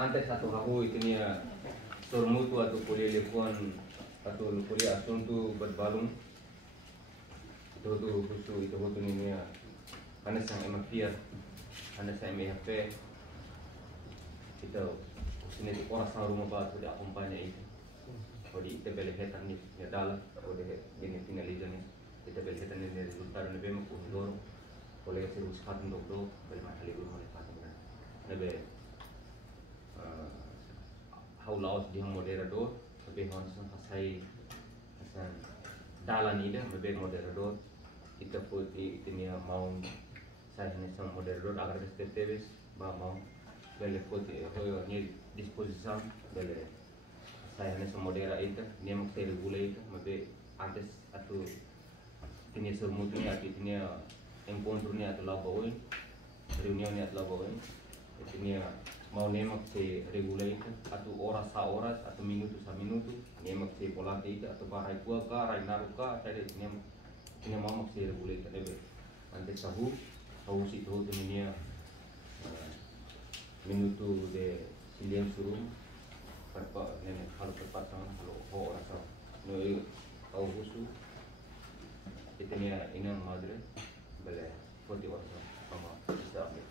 antes satu hahu itu nia sormutu atau kuliah lekuan atau kuliah asuntu berbalung itu khusus itu nia karena sang emafiar karena sang MHP itu sini itu orang sang rumah batu di akompanya itu kalau di itu belehetan nih ya dalam kalau di ini finalizannya itu belehetan ini resultat dan lebih mengundor oleh seluruh sekat untuk do beli mahal itu oleh patungan lebih haulaus di moderador lebih harus kasai asan dalan ini lebih moderador kita putih ini mau saya hanya sama moderador agar STTWs mau beli putih ini disposisi beli saya hanya sama modera itu ini mau saya regulasi itu lebih antes atau ini sermutunya atau ini encontronya atau laboin reunionnya atau laboin ini mau nemak si regulasi atau horas sa horas atau minuto sa minuto nemak si pola itu atau barai gua ka rai naruka saya ini mau si regulasi lebe nanti sahu si itu ini minuto de silian suruh perpa nenek kalau perpat sama kalau horas sa no au husu itu ini madre bele poti warsa sama bisa ya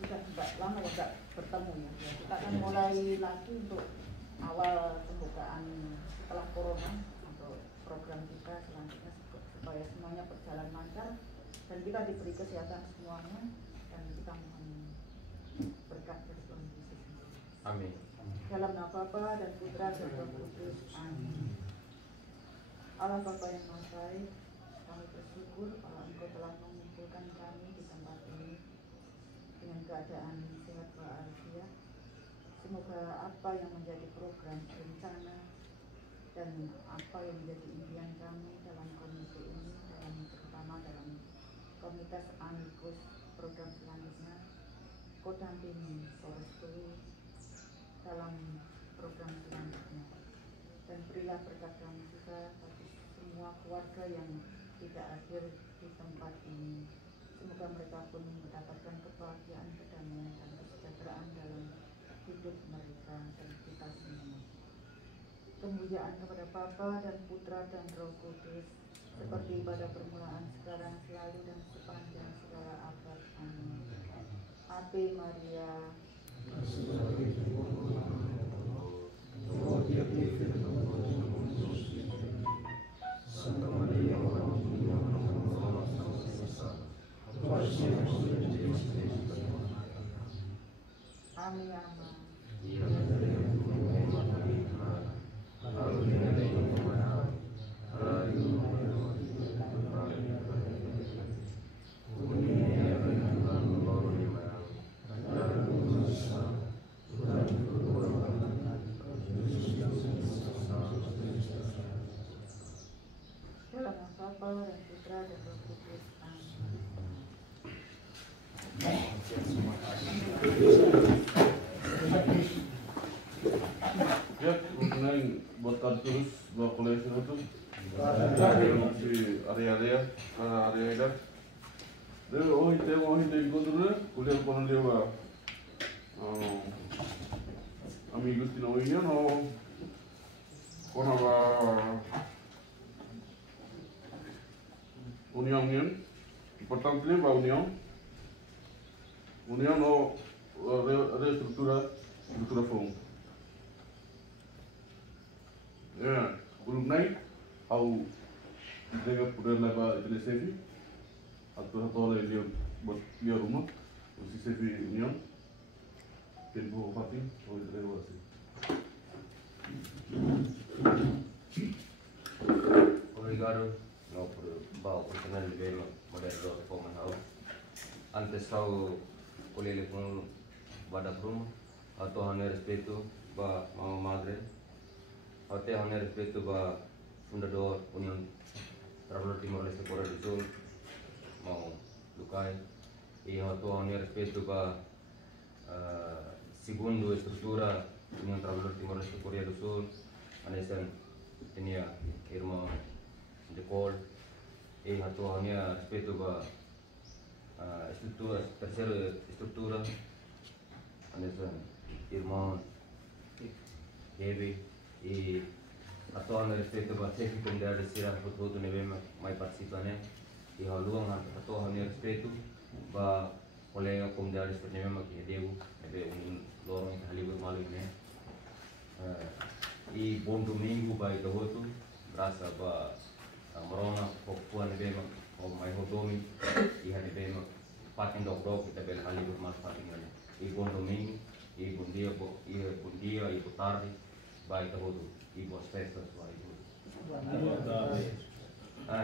kita sudah lama nggak bertemu ya. Kita akan mulai lagi untuk awal pembukaan setelah corona untuk program kita selanjutnya supaya semuanya berjalan lancar dan kita diberi kesehatan semuanya dan kita mohon berkat dari Tuhan Yesus. amin. Dalam nama Bapa dan Putra dan Roh Kudus. Amin. Allah Bapa yang Maha Baik, kami bersyukur kalau Engkau telah mengumpulkan kami di tempat ini dengan keadaan sehat walafiat. Semoga apa yang menjadi program rencana dan apa yang menjadi impian kami dalam komite ini, terutama dalam komunitas Amikus program selanjutnya, Kau dampingi Sorestui dalam program selanjutnya dan berilah berkat kami juga bagi semua keluarga yang tidak hadir di tempat ini. Semoga mereka pun mendapatkan kebahagiaan, kedamaian dan kesejahteraan dalam hidup mereka dan kita semua. Kemuliaan kepada Bapa dan Putra dan Roh Kudus seperti pada permulaan, sekarang, selalu dan sepanjang segala abad. Amin. Ave Maria. Amin. Dalam nama Bapa dan Putra dan Roh Kudus. Amin. Ya, mengenai buatkan terus buat kolej itu si area itu. Dia itu kontrol kuliah konon dia amigos que não iam não konon união importante lembra união no reestrutura fundo. Ya, belum naik, how dia poder levar aquele CV, atau oleh dia buat dia rumah, si CV união, tempo fatin, oleh dia wasi. Obrigado no por bau personal de moderador de forma how antes how kuliah pun pada rumah atau hanya respeto ba mama madre até hanya respeto ba fundador União Trabalhador Timor-Leste Coreia do Sul mau Lukai e atau hanya respeto ba segundo estrutura União Trabalhador Timor-Leste Coreia do Sul anesan ini ya irmão de cor e atualnya respeito ba estrutura, terceira estrutura, anessa irmão Heavy e atualnya respeito ba chefe comunidade sira foto nebe mai participane e haluang atualnya respeito ba colega comunidade nebe maki devo nebe lorong halibur malu ne e bom domingo ba ito hotu brasa ba morona pokpuan nebe o mai hodomi e hanebe patin dog kita bel halibur mal patin ne e bom domingo e bom dia e boa tarde ba ito hotu e boas festas ba ito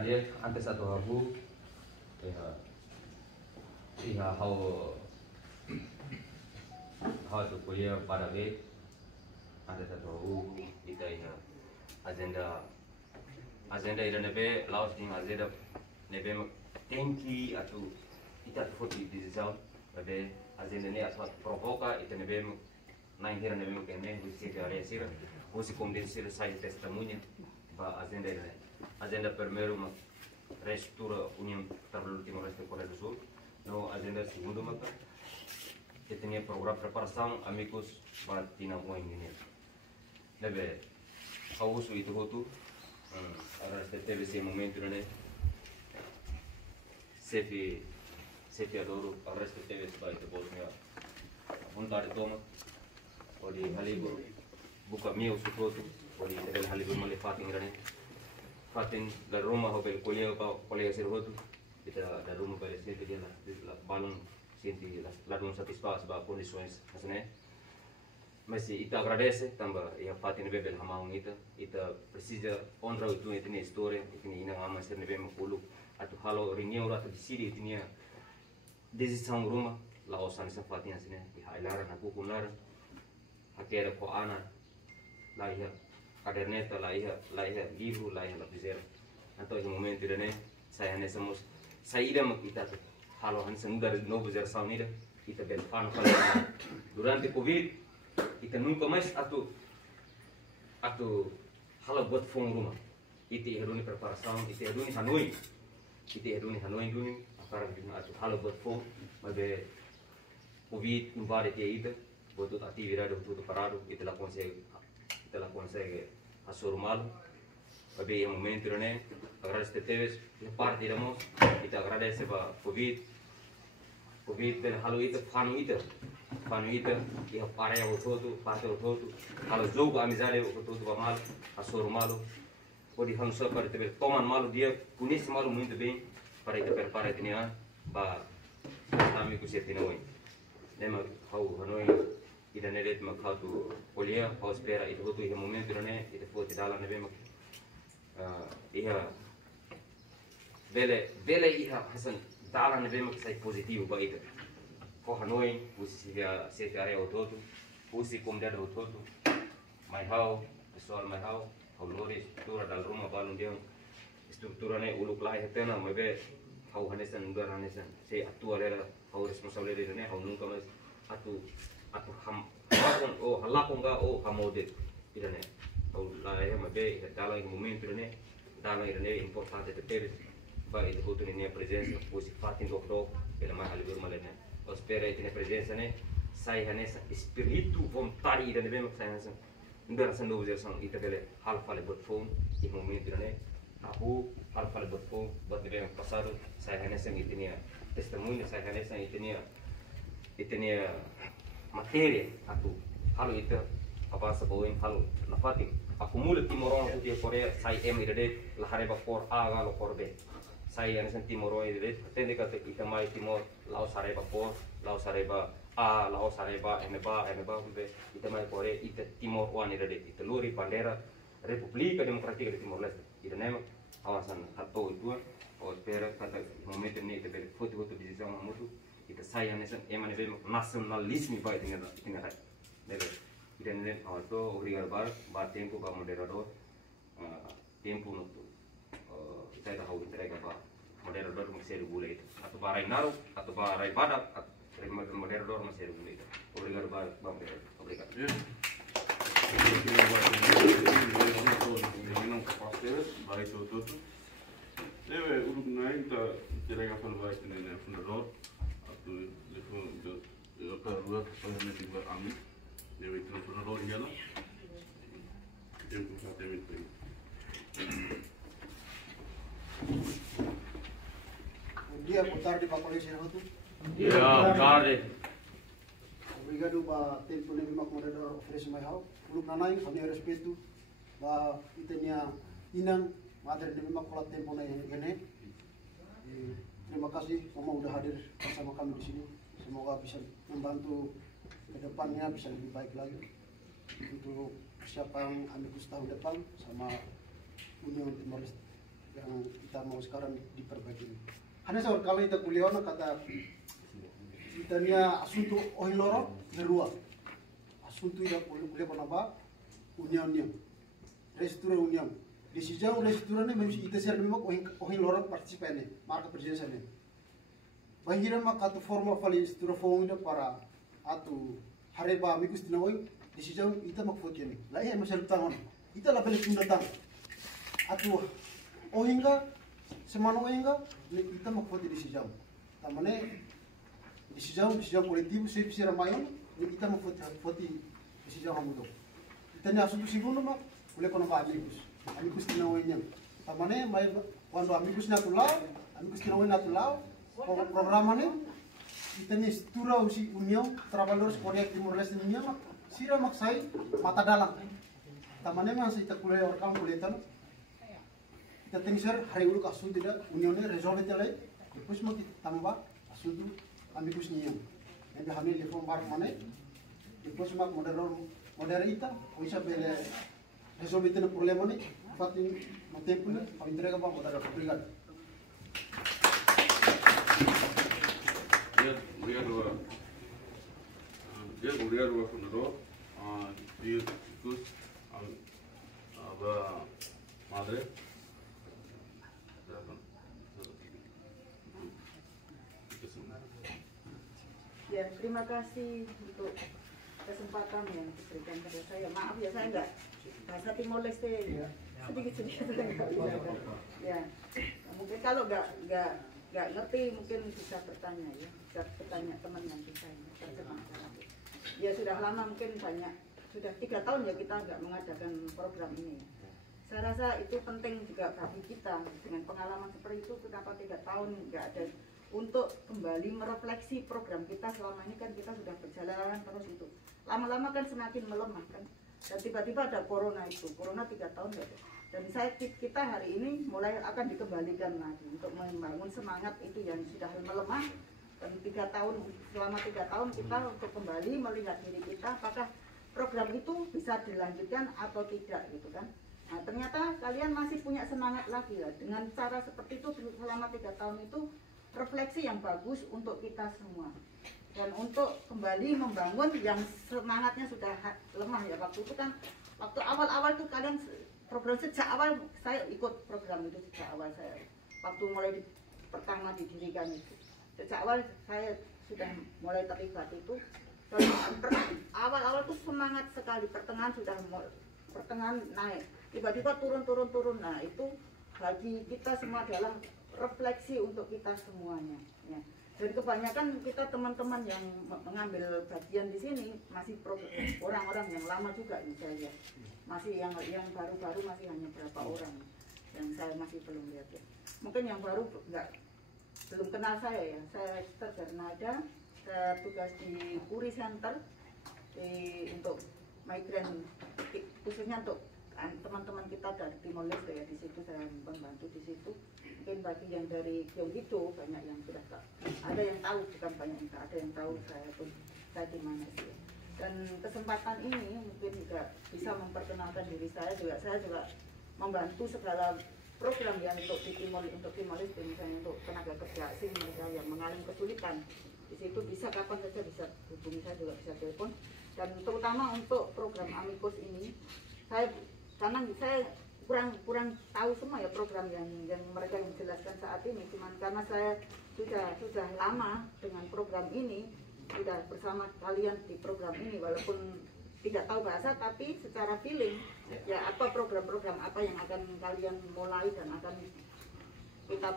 dia antes satu habu how to kuliah pada vez ada satu kita agenda ida nebe laos ding agenda nebe tengki atau kita foto di zau nebe agenda ni atau provoka ita nebe naik hira nebe kene usi area sira usi condensir sai testemunha ba agenda primeiro uma reestrutura União Trabalhador Timor-Leste e Coreia do Sul no agenda segundo maka kita tinha program preparação amigos para tina uma ini nebe hausu itu hotu agora teve esse momento né sefi adoro agora teve esse baita bolnya vontade toma odi halibur buka miu sukotu odi tebe halibur male fatin grane fatin da rumah hotel kuliah sir hotu kita da rumah bale sente dia la balon sente la non satisfaz ba condições assim mas ita agradece tambah ya fatin bebel hamaung ita precisa honra itu ini história ini ina ama ser nebe makulu atu halo rinheu rata di sini tinha decisão rumah la osan sa fatin assim ihailara na kukunar hakera ko ana la ia caderneta la ia livro la ia lapicera então esse momento né saya nesamos saída kita halo hansen mudar novo geração nida kita bel fan durante covid kita nunca mais atu halo buat fong rumah itu hedoni preparação itu hedoni Hanoi duni akar atu halo buat fong mabe covid invade dia buat atividade tudo parado itu la consegue assurmar mabe em momento né agradece teves parte damos kita agradece ba covid bel halo itu fanu itu ia pare o todo parte o todo halo jogo amizade o todo ba mal assurmar pode hansa para ter toman malu dia punis malu muito bem para kita prepara tinha ba kami ku setina oi nema hau Hanoi ida neret mak hau tu kuliah hau espera itu tu ia momento né itu foto dalam nebe mak ia bele ia hasan dalam nebe mak sai positivo ba itu ko Hanoi usi se area o todo usi comunidade o todo mai hau pessoal mai hau lori estrutura dal rumah balon dia estrutura ne uluk lai hetena mabe hau hanesan undar hanesan se atua lela hau responsabilidade ne hau nunca mais atu halakon ga o hamode idane hau lai mabe dala em momento ne dala ne importante ter vai de hotu ne presença usi fatin doktor ela mai halibur malene o spera ne presença ne sai hanesa espírito vontade idane bem sai hanesa ndar san novo geração ita bele hal fale bot phone e momento né abu hal fale bot phone bot de bem passado sai hanesa itinia testemunha sai hanesa itinia matéria atu halo ita apa saboin halo nafati acumula timorong tu dia Korea sai em ide la hareba por aga lo korbe sai hanesa timorong ide tende kata ita mai timor lao sareba por lao sareba lao sareba eneba be ita mai Korea ita Timor wan ida de ita luri bandera República Democrática de Timor Leste ida nema awasan atau itu o espera kata momento ni ita bele foto decisão mutu ita sai nessa emane be nacionalismo vai tinha deve ida nem auto obrigar bar tempo ba moderador tempo no ita hau entrega ba moderador masih regula itu atau barai naru atau barai badak moderador masih regula itu obrigado ba obrigado Baik itu. Deve uruk naik ta jaga falba ini fundador atau level itu kedua soalnya tiba amin. Deve itu fundador ialah yang pusat itu. Dia putar di Pakolesi itu. Ya, tarde. Obrigado ba tempo na bimak moderador oferece mai hau. Uluk nanay kami respeto ba itanya inang madre na bimak kolat tempo na gane. Terima kasih Mama udah hadir bersama kami di sini. Semoga bisa membantu ke depannya bisa lebih baik lagi untuk persiapan amikus tahun depan sama Union Timor Leste yang kita mau sekarang diperbaiki. Hanya soal kalau kita kuliah kata itanya asunto ohin loro nerua asunto ida kuliah panaba Union restura Union decisão restura ne memang ita ser memang ohin loro participane marca presença ne bahira makatu forma fali restura fonda para atu hareba amigos tinawai decisão ita makfotiane lah iya masal tangon ita la balik datang atu ohinga semana ohinga ita makfoti decisão tamane decisão koletivo sempre será maior e kita mengfoti decisão hamudo kita ni assunto segundo mak boleh kono amigos tinawainya tamane mai quando amigos na tulau amigos tinawai na tulau programa ne kita ni estrutura usi união trabalhadores Korea Timor Leste ninya mak sira mak sai mata dalam tamane mas kita kuliah orang kuliah tan kita tengser hari ulu kasus tidak unione resolve tele depois mak tambah assunto amigos niyo. Jadi kami telepon bar mana? Depois mak modera ita, o isa bele resolve tena problema ni, fatin no tempo ni, kami entrega pa modera. Obrigado. Obrigado fundador. Dia terus aba madre. Ya, terima kasih untuk kesempatan yang diberikan kepada saya. Maaf ya, saya enggak bahasa Timor Leste sedikit-sedikit saya enggak bisa kan. Ya, mungkin kalau enggak ngerti mungkin bisa bertanya ya, bisa bertanya teman yang bisa terjemah. Ya sudah lama mungkin banyak, sudah 3 tahun ya kita enggak mengadakan program ini. Saya rasa itu penting juga bagi kita dengan pengalaman seperti itu. Kenapa 3 tahun enggak ada untuk kembali merefleksi program kita selama ini kan kita sudah berjalan terus itu lama-lama kan semakin melemah kan dan tiba-tiba ada corona 3 tahun ya dan kita hari ini mulai akan dikembalikan lagi untuk membangun semangat itu yang sudah melemah dan 3 tahun selama 3 tahun kita untuk kembali melihat diri kita apakah program itu bisa dilanjutkan atau tidak gitu kan. Nah ternyata kalian masih punya semangat lagi lah dengan cara seperti itu selama 3 tahun itu refleksi yang bagus untuk kita semua dan untuk kembali membangun yang semangatnya sudah lemah ya waktu itu kan waktu awal-awal itu kalian program sejak awal saya ikut program itu sejak awal saya waktu mulai pertama didirikan itu sejak awal saya sudah mulai terlibat itu dan awal-awal itu semangat sekali pertengahan naik tiba-tiba turun nah itu bagi kita semua adalah refleksi untuk kita semuanya ya. Dan kebanyakan kita teman-teman yang mengambil bagian di sini masih orang-orang yang lama juga misalnya masih yang baru-baru masih hanya berapa orang yang saya masih belum lihat ya. Mungkin yang baru belum kenal saya ya. Saya dari Nada, saya tugas di Kuri Center untuk migran khususnya untuk teman-teman kita dari Timor Leste ya di situ saya membantu di situ. Mungkin bagi yang dari Gyeonggi-do banyak yang sudah tahu, ada yang tahu bukan banyak yang tahu, ada yang tahu saya di mana sih. Dan kesempatan ini mungkin juga bisa memperkenalkan diri saya juga membantu segala program yang untuk Timor Leste misalnya untuk tenaga kerja asing mereka yang mengalami kesulitan di situ bisa kapan saja bisa hubungi saya juga bisa telepon dan terutama untuk program Amicus ini karena saya kurang tahu semua ya program yang mereka yang menjelaskan saat ini cuman karena saya sudah lama dengan program ini sudah bersama kalian di program ini walaupun tidak tahu bahasa tapi secara feeling ya apa program-program apa yang akan kalian mulai dan akan kita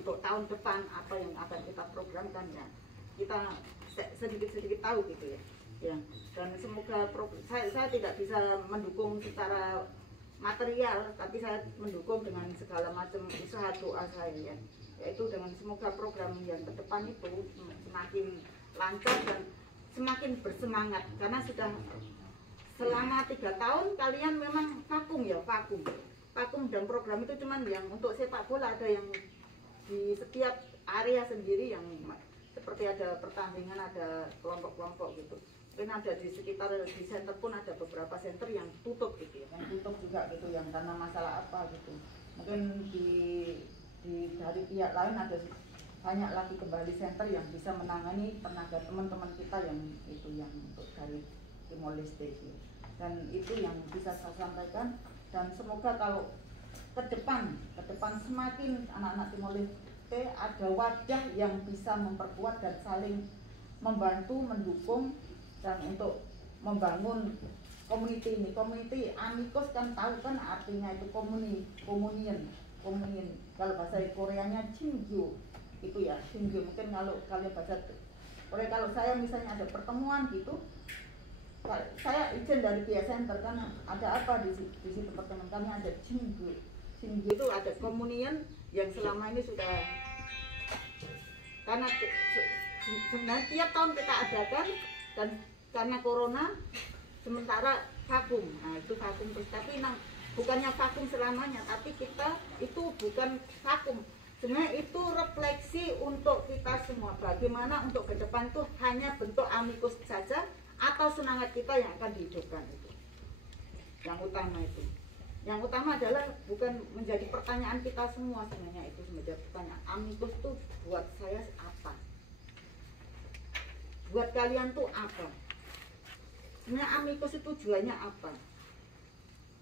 untuk tahun depan apa yang akan kita programkan ya kita sedikit-sedikit tahu gitu ya dan semoga saya tidak bisa mendukung secara material tapi saya mendukung dengan segala macam usaha doa saya ya yaitu dengan semoga program yang ke depan itu semakin lancar dan semakin bersemangat karena sudah selama 3 tahun kalian memang vakum dan program itu cuman yang untuk sepak bola ada yang di setiap area sendiri yang seperti ada pertandingan ada kelompok-kelompok gitu mungkin ada di sekitar di center pun ada beberapa center yang tutup gitu ya yang tutup juga gitu yang karena masalah apa gitu mungkin dari pihak lain ada banyak lagi kembali center yang bisa menangani tenaga teman-teman kita yang itu yang untuk dari Timor Leste dan itu yang bisa saya sampaikan dan semoga kalau ke depan semakin anak-anak Timor Leste ada wadah yang bisa memperkuat dan saling membantu mendukung dan untuk membangun community ini community amicus kan tahu kan artinya itu communion kalau bahasa Koreanya Jingyu itu ya Jingyu mungkin kalau kalian baca Korea kalau saya misalnya ada pertemuan gitu saya izin dari pihak center kan ada apa di situ pertemuan kami ada Jingyu itu ada communion yang selama ini sudah karena sebenarnya tiap tahun kita adakan dan karena corona sementara vakum nah itu vakum terus tapi bukannya vakum selamanya tapi kita itu bukan vakum sebenarnya itu refleksi untuk kita semua bagaimana untuk ke depan tuh hanya bentuk amicus saja atau semangat kita yang akan dihidupkan itu yang utama adalah bukan menjadi pertanyaan kita semua sebenarnya itu menjadi pertanyaan amicus tuh buat saya apa buat kalian tuh apa sebenarnya amicus itu tujuannya apa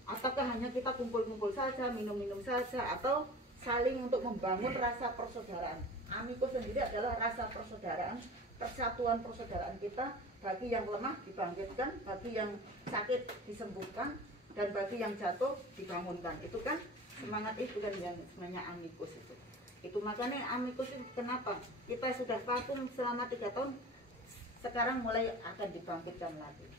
ataukah hanya kita kumpul-kumpul saja, minum-minum saja, atau saling untuk membangun rasa persaudaraan. Amicus sendiri adalah rasa persaudaraan, persatuan persaudaraan kita bagi yang lemah dibangkitkan, bagi yang sakit disembuhkan, dan bagi yang jatuh dibangunkan. Itu kan semangat itu kan yang sebenarnya amicus itu. Itu makanya amicus itu kenapa? Kita sudah vakum selama 3 tahun, sekarang mulai akan dibangkitkan lagi.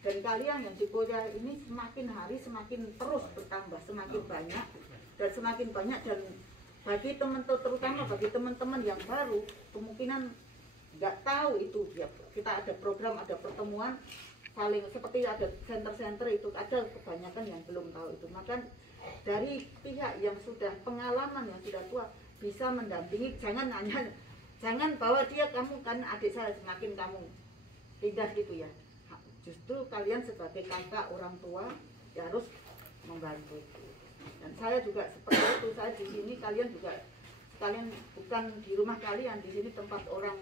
Dan kalian yang di Korea ini semakin hari semakin terus bertambah, semakin banyak dan bagi teman-teman terutama bagi teman-teman yang baru kemungkinan nggak tahu itu ya kita ada program ada pertemuan saling seperti ada center-center itu ada kebanyakan yang belum tahu itu maka dari pihak yang sudah pengalaman yang sudah tua bisa mendampingi jangan bawa dia kamu kan adik saya semakin kamu tidak gitu ya. Justru kalian sebagai kakak orang tua ya harus membantu itu. Dan saya juga seperti itu. Saya di sini kalian juga kalian bukan di rumah kalian di sini tempat orang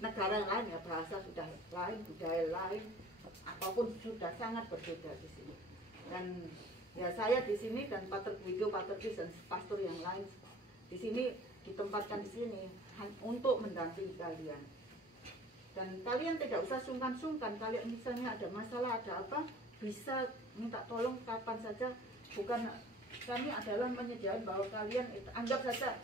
negara lain ya bahasa sudah lain budaya lain apapun sudah sangat berbeda di sini. Dan ya saya di sini dan Pater Guido, Pater Chris dan pastor yang lain di sini ditempatkan di sini untuk mendampingi kalian. Dan kalian tidak usah sungkan-sungkan, kalian misalnya ada masalah, ada apa, bisa minta tolong kapan saja. Bukan kami adalah menyediakan bahwa kalian anggap saja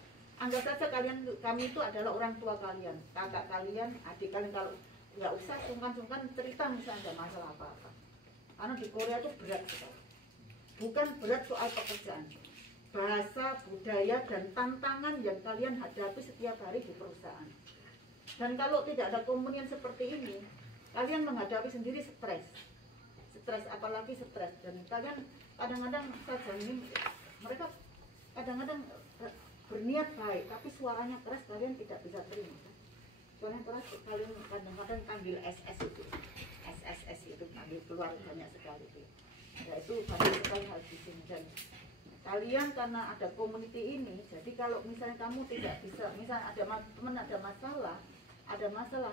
kami itu adalah orang tua kalian, kakak kalian, adik kalian. Kalau nggak usah sungkan-sungkan cerita misalnya ada masalah apa-apa. Karena di Korea itu berat sekali. Bukan berat soal pekerjaan, bahasa, budaya dan tantangan yang kalian hadapi setiap hari di perusahaan. Dan kalau tidak ada komunian seperti ini, kalian menghadapi sendiri stres, apalagi stres. Dan kalian kadang-kadang saja ini, mereka kadang-kadang berniat baik, tapi suaranya keras kalian tidak bisa terima. Suaranya keras kalian kadang-kadang panggil SS itu panggil keluar banyak sekali itu. Ya itu banyak sekali hal di sini. Dan kalian karena ada community ini, jadi kalau misalnya kamu tidak bisa, misalnya ada teman ada masalah,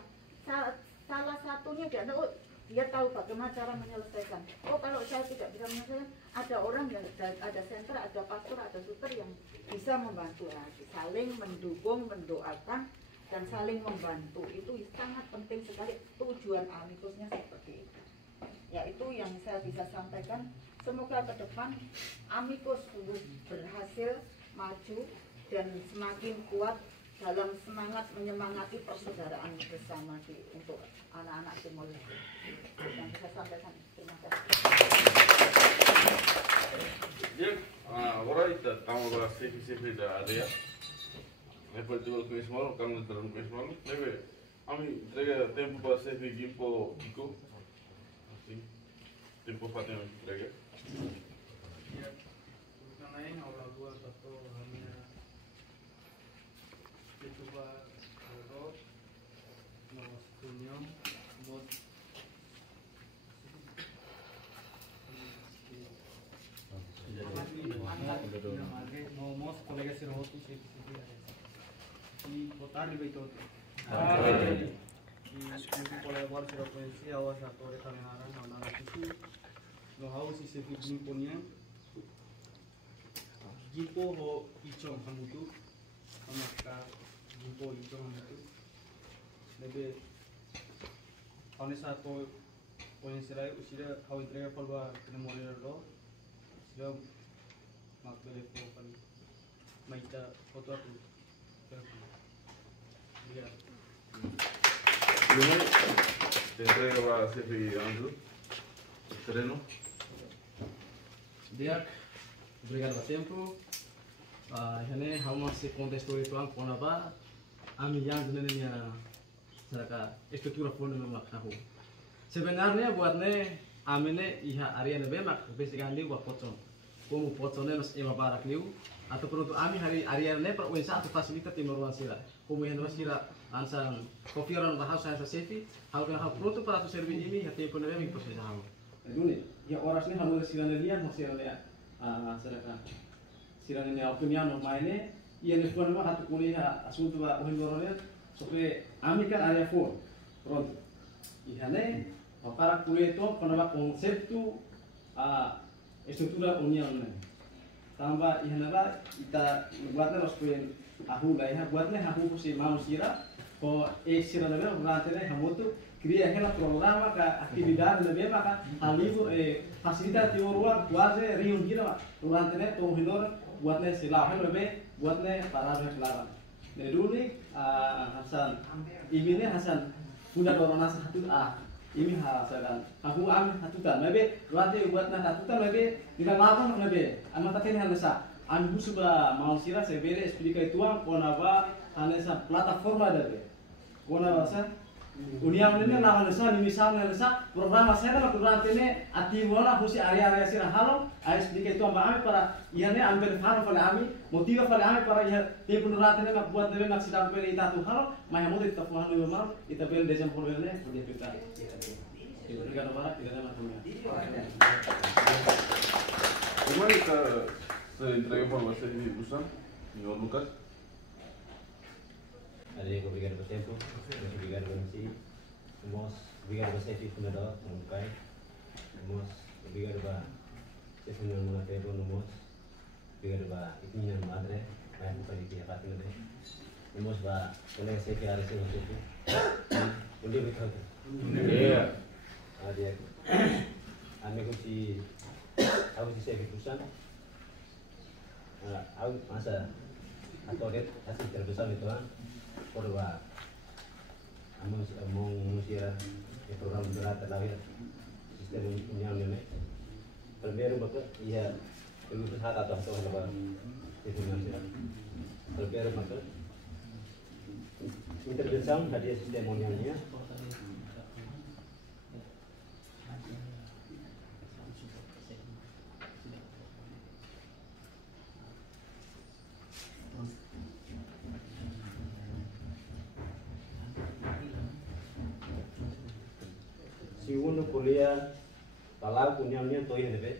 salah satunya dia tahu bagaimana cara menyelesaikan. Oh kalau saya tidak bisa menyelesaikan, ada orang yang ada center, ada pastor, ada suster yang bisa membantu lagi, saling mendukung, mendoakan dan saling membantu. Itu sangat penting sekali tujuan amicusnya seperti itu. Ya itu yang saya bisa sampaikan. Semoga ke depan Amicus sungguh berhasil maju dan semakin kuat dalam semangat menyemangati persaudaraan bersama untuk anak-anak Timor Leste. Yang bisa sampaikan. Terima kasih. Agora estamos agora sempre da área. Depois do que small, como do que small, deve ami entrega tempo para ser equipo Kiko. Assim. Tempo para ter entrega. Lain aula gua atau hanya coba kalau nos unión vos mau colegas se rotu se y votar y todo y un colaborador se lo conocía o sea todo esta manera no nada que no haus si se imponían Jimpo ho ichong hamutu amaka Jimpo ichong hamutu lebe hone sato poin serai usira hau entrega palwa kena morir lo sira mak bele ko pal maita foto tu dia Primeiro, entrega para ser Andrew. Terreno. dia obrigado a tempo hene hau masih contexto itu ang kona ba ami yang sebenarnya seraka estructura pun memang tahu sebenarnya buatnya amene iha area nebe mak besikan liu buat potong kamu potongnya mas ema barak liu atau perlu ami hari area ne per unsa atau fasilitas timur sila kamu yang sila ansang kopi orang bahas saya sefi hal yang hal perlu para tu servis ini hati pun nebe proses hal ini ya orang sini hamu sila lian masih ada seraka sirangnya opinion of mine iya nih pun mah hatu kuliah asunto ba uhindorone sope ami kan area 4 pronto ihane para kuliah itu kenapa konsep tu estructura union tambah ihane ba kita buatnya harus pun aku lah ya buatnya aku si mau sira ko sira lebih berarti hamu tu cria aquela programa que atividade lebih maka hal itu fasilitas di ruang kuasa reunir durante ne to hindor buatnya silahan lebih buatnya para berkelar. Dari dulu nih Hasan, ini Hasan punya corona satu ini Hasan. Aku satu tan lebih durante buatnya satu tan lebih tidak lawan lebih. Amat tadi hanasa. Aku sudah mau sira sebere explica itu konaba hanasa plataforma lebih. Konaba sa Uniang ini lah hanasa misalnya hanasa program saya lah program ini atiwala husi area sira halo explica itu amba para iane ambil faro pada ami motiva pada ami para ia ti penurat ini mak buat nebe mak sidang pele ita tu halo mai hamu itu fuhan nebe mal ita pel desam polene dia pita itu kan barat tidak ada macamnya Kemarin se entrega para você de Busan, senhor Lucas. Adik obrigado pelo tempo, obrigado pelo si, obrigado pelo safety fundador, Mukai, obrigado pelo safety fundador Pedro Numos, obrigado pelo itinha madre, mai bukan di pihak hati nanti, Numos pelo kolega safety ada sih safety, undi betul. Iya. Adik, ame aku si safety Busan, aku masa atau dia hasil terbesar itu kan. Korba among manusia di program berat terlawir sistem union ini terbaru maka ia lebih besar atau apa itu manusia terbaru maka intervensi hadiah sistem unionnya si uno kuliah kalau punya toh ini deh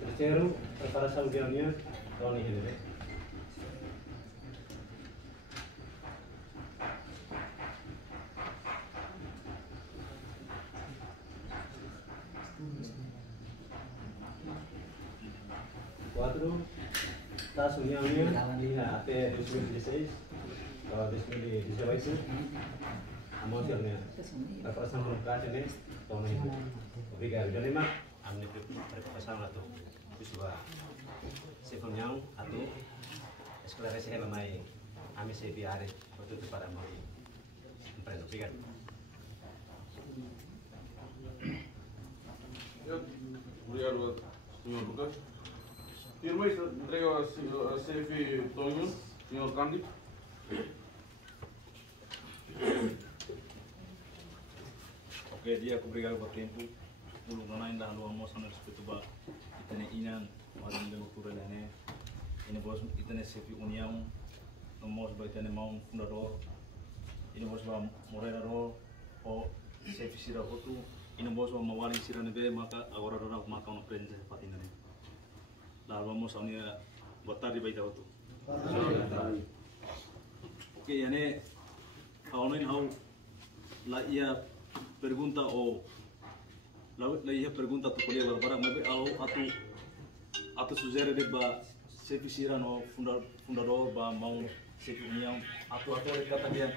terceru preparação de união tahun ini deh Está união até 2016, 2018, a motornya representasi mereka ini tahun ini. Obrigado, jadi mak, kami berpesan lah tuh, bisa sebelumnya atau eskalasi memang kami sebiar untuk para mau empresa. Obrigado. Obrigado, senhor Lucas. Firma entrega a CF Tonho, senhor Candy. Oke, dia obrigado por tempo. Puluh nona ainda halu amos na respeito ba itane inan malam de cultura lene. Ini bos itane CF União, amos ba itane mau fundador. Ini bos ba Moreira ro o CF Sira Hotu. Ini bos ba mawali sira nebe maka agora ro maka no prensa patina ne. Lá vamos a unir boa tarde baita Hotu. Oke, yane online hau la ia pergunta o la ia pergunta tu colega para mas ao atu sugere de ba CF Sira no fundador ba mau CF União atu kata dia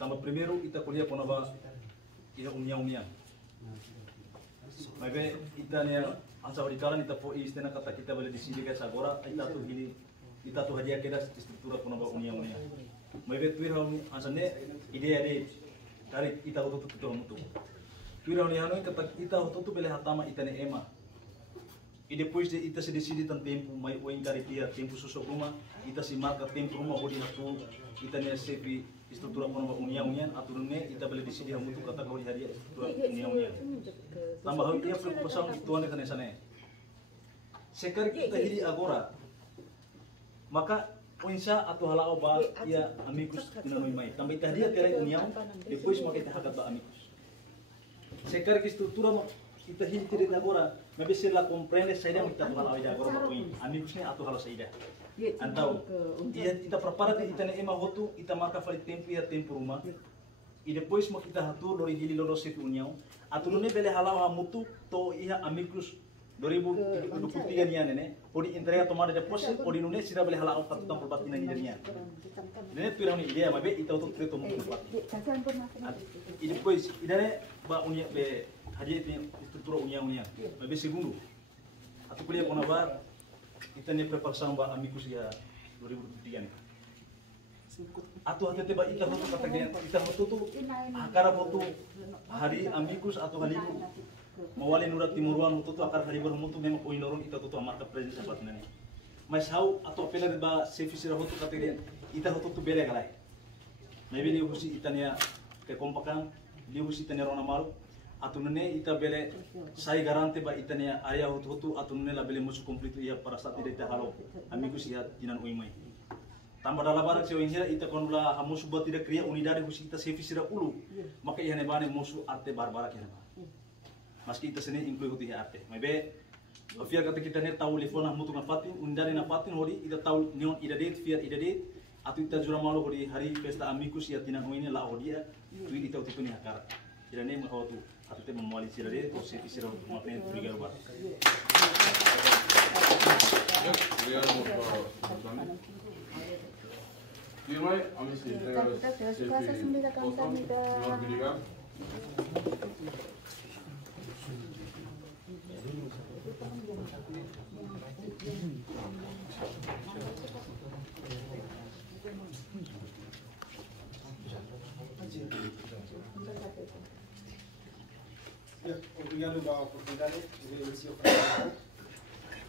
tambah primeiro ita kuliah pona ba ia União mas be ita ne ansa horikalan ita po istena kata kita boleh di sini guys agora ita tu hadiah keda struktura pona ba União mas be tuir hau ansa ne ideia de dari ita hotu tu mutu tuir hau ne hanu kata ita hotu tu bele hatama ita ne ema e depois de ita se decide tan tempo mai o engari dia tempo susu rumah ita se marca tempo rumah hodi hatu ita ne sepi estrutura pona ba União aturune ita bele decide mutu kata hodi hadiah estrutura União tambah hau ia preocupação tuane kana sane sekar kita hiri agora maka Insa atau halao ba ia amigos tinanoi mai tambah ita dia tere União depois maka ita hakat ba amigos sekar que estrutura ita hiri tere agora mas se la compreende saída kita tu halao ida agora ba amigos ne atau halo saída antau ita prepara ita ne ema hotu ita marca fali tempo ia tempo rumah e depois mo kita hatur lori hili loro CF União aturune bele halao mutu to ia amigos 2023 niya nene odi entrega tomada deposit odi nune sira bele halao katu tam perbatina niya nene pirau ni idea mabe ita to treto mutu e depois idane ba unia be haje estrutura União mabe segundo atu kuliah pona ba ita ne preparação ba amigos ya 2023 atau hati tiba ita foto kata dia ita foto tu akar foto hari amigos atau hari mawali nurat timuruan foto tu akar hari bermutu memang poin lorong ita foto amarka presiden sahabat nene mas hau atau apela ba CF Sira foto kata dia ita foto tu bele galai maybe ni husi itania ke kompakan ni husi itania rona maru atau nene ita bele sai garante ba itania area foto atau nene la bele musu komplit ia para saat tidak ita halo amigos ia tinan uimai tambah dalam barang sewa injera ita konula hamusu buat tidak kriya unidade husi ita CF Sira ulu maka ia nebane musu arte barbara kena maski ita seni include huti arte maybe fiar kata kita ne tahu telefon mutu ngafatin unidade nafatin hori ita tahu neon ida date fiar ida date atau ita jura malu hori hari pesta amigos ia tinan ini la hodia tu ita uti puni hakar ida ne mau tu atau te memwali Sira de to CF Sira mapen brigar bar Firma, kami sih entrega CF Tonho, senhor Biligar. Obrigado pela oportunidade de iniciar o trabalho.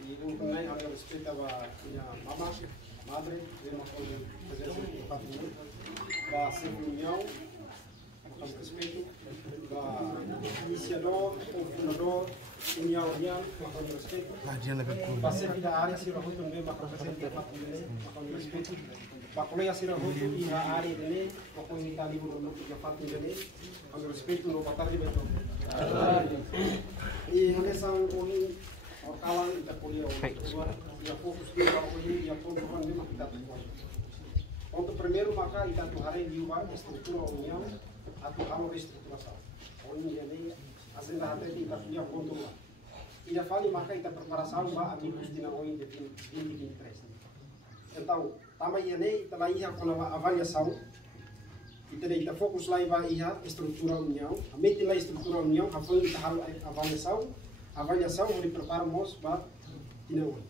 E também ao respeito à minha mama, madre, de uma presença importante da CF União, ao respeito da iniciador, o fundador, União, ao respeito. Da CF da área, Sira Hotu também, ao respeito. Da colega Sira Hotu e a área dele, a comunidade do grupo de Fatim dele, ao respeito no batalha de Beto. E nessa união, kalang ita kuliah ia fokus di bawah ini ia program memang kita tujuan. Untuk primeiro maka ita tu hari diubah struktur União atau kalau restrukturasi. Ini jadi asal hati ita punya kontrol. ida fali maka ita preparação ba amigos dina oi de 2023. Então, tama iane ita lai ha kona avaliação. Ita fokus lai ba iha estrutura união. A meti lai estrutura união, a foi ita haru avaliação. Avaliação ori preparamos ba dina oi.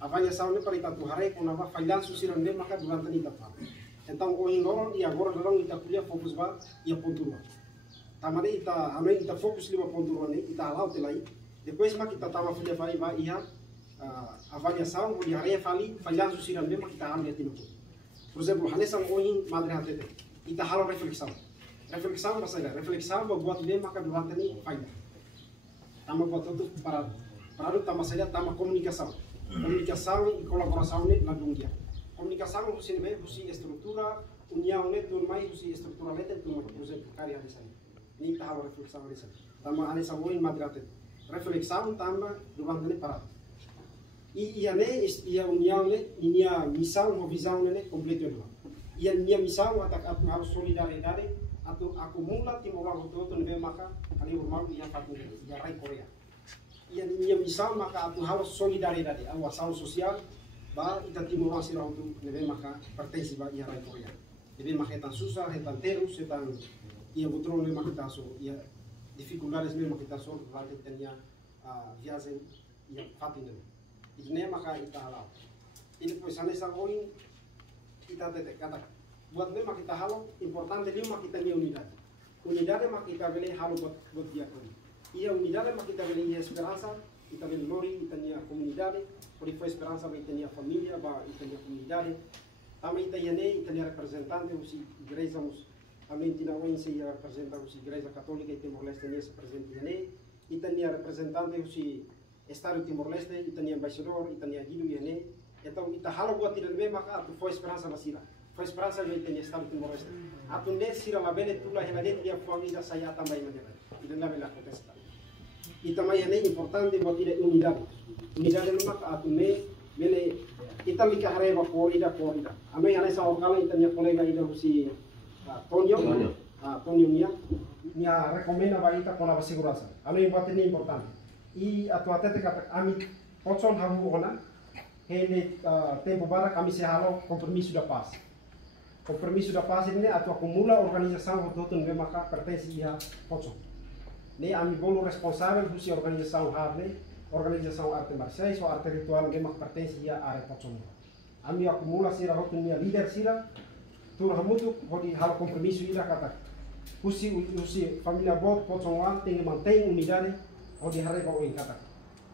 Avaliação ne para ita tuhare kona ba failan susiran ne maka durante ni tapa. Então, oi loron e agora loron ita kulia fokus ba ia pontua. Tamane ita fokus 5.2 ne ita halau te lai. Depois mak kita tawa filia fali ba iha avaliação ori hare fali failan susiran ne mak kita ambil tino. Por exemplo, hanesang oi madre hatete. Ita halau reflexão. Reflexão ba saja, reflexão ba buat ne maka durante ni faida. Tama buat itu para tama saja tama comunicação. Comunicação e colaboração ne na dunia. Comunicação husi ne husi estrutura união ne turmai husi estrutura lete turmai. Por exemplo, karya desa. Ni ta halau reflexão desa. Tama hanesang oi madre hatete. Reflexão tama durante ni para. Ia união ne ia missão ou visão ne completo ne. Ia minha missão atu harus solidariedade atu acumula timor auto ne maka ali normal ia fatul ia rai Korea. Ia minha missão maka atu harus solidariedade a ação social ba ita timor asir auto ne maka pertensi ba ia rai Korea. Deve maka tan susah tan terus tan ia butron ne maka taso ia dificuldades mesmo que taso durante tenia viagem ia fatul ne. Ini maka ita halau. Ini poisane sangoin kita kata buat memang kita halau importante lima kita ni unidade. Unidade mak kita beli halau buat dia kan. Ia unidade mak kita beli esperança, kita beli lori, kita ni comunidade, por isso esperança vai ter família, vai ter comunidade. Também kita ini kita ni representante usi igreja mus. Também tina oin se representa usi igreja católica e Timor-Leste ni representa ini. Kita ni representante usi Estado Timor-Leste, kita ni embaixador, kita ni agido ini. Então, ita halau buat tidak lebih maka atu foi esperança basira. Foi esperança vai ter Estado Timor-Leste. Atu ne sira labele tula helade dia família saya também maneira. Ida labela contesta. Ita mai ane importante buat tidak unidade. Unidade maka atu ne bele ita lika hareba korida. Ame ane sa okala ita nya kolega ida husi Tonyo. Tonyo nia recomenda ba ita kona segurança. Ame buat ini importante. I atu atete kata ami potson hamu ona. Hele tempo bara kami se halau compromisso da paz. Compromisso da paz ini atau acumula organização do ne maka pertence ia potso. Ne ami bolo responsável do se organização harne, organização arte marciais ou arte ritual ne maka pertence ia are potso. Ami acumula sira hotu nia líder sira tur hamutu hodi halau compromisso ira kata. Usi família bot potso wan tem mantém unidade hodi hare ba oi kata.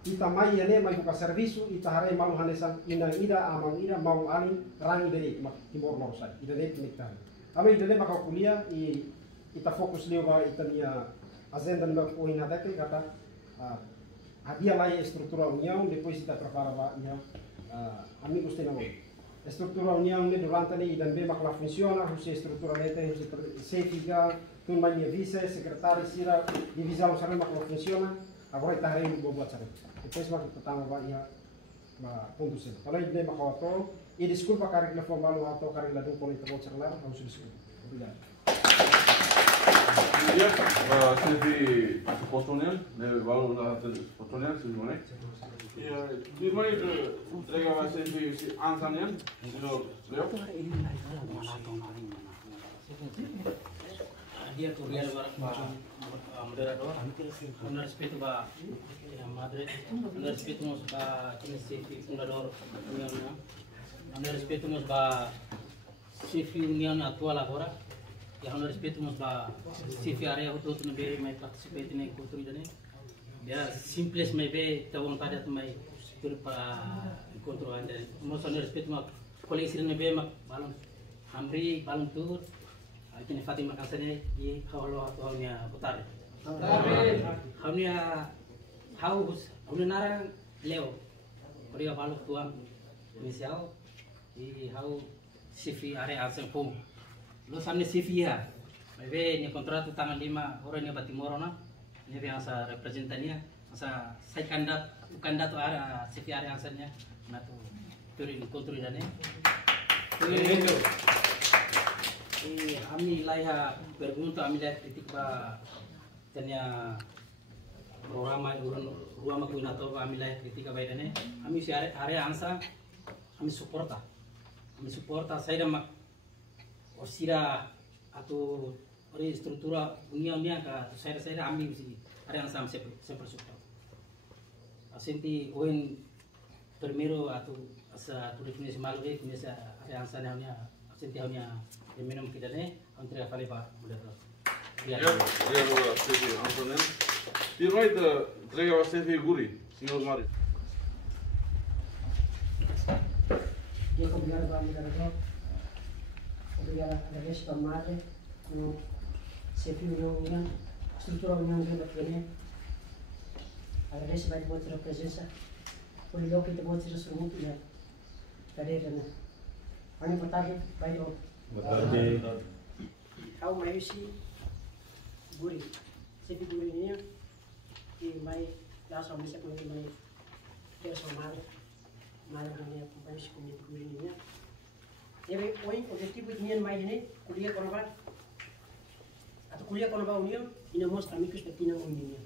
Ita mai ane mai buka servisu ita hare malu hanesan ina ida amang ida mau ani rangi dari timor lorosai ida dei pinektar ame ida maka kuliah ita fokus leo ba ita nia agenda na ko ina dake kata havia lá estrutura união depois ita prepara ba ia amigos tenamo estrutura união ne durante ne ida be maka funciona husi estrutura lete husi sefiga tun mai vice secretário sira divisão sare maka funciona agora ita hare buat sare. Depois maka pertama ba ia ba ponto sen. Kalau ide makawato, e desculpa karek na formal atau karek na dungkol ito bot serlar, harus desculpa. Obrigado. Iya, servi postonel, ne baru dah postonel sebenarnya. Iya, di mana itu mereka servi si ansanel, itu leo. Dia kuliah moderador, under respeito ba madre, under respeito mos ba chefe fundador união, under respeito mos ba chefe união atual agora, e under respeito mos ba chefe area outro também mais participante na cultura dele. Ya simples mai be ta vontade at mai tur para encontro ande. Mos under respeito ma colega sirene be ma balon amri balon tur kini Fatima kasane di hawlo atau nya putar. Hamnya haus nara leo. Korea balu tuang inisial di hau sifi area asen pom. Lo samne sifi ya. Bebe ni kontratu tangan 5 orang ni Batimorona. Ni biasa representania asa sai kandat area sifi area asennya. Na tu turi kontrol dane. Kami laiha pergunta kami lihat kritik ba tanya programa ruama kuinato kami lah kritika baidane kami si area ansa kami supporta saya mak osira atau ori struktura unia ka saya kami si area ansa sempre support asenti oin primero atau asa tu definisi malu kunesa area ansa nya asenti nya minum kidane antara kali pak moderator. Ya, Antonin. Pirmai entrega Sefi Guri, senhor Mário. Obrigado, moderador. Obrigado a vez para Madre, no Sefi União, estrutura União que eu agradeço mais a presença, por o que te vou dizer sobre muito e carreira, né? Boa tarde, vai do. Boa tarde. Ao mais Guri, Sefi Guri ini, e mais lá só me se conhece mais que sou Madre ni companhia comunidade Guri ini. Jadi, poin objetivo ini mais ini kuliah konoba atau kuliah konoba union ini mos amigos de tina union.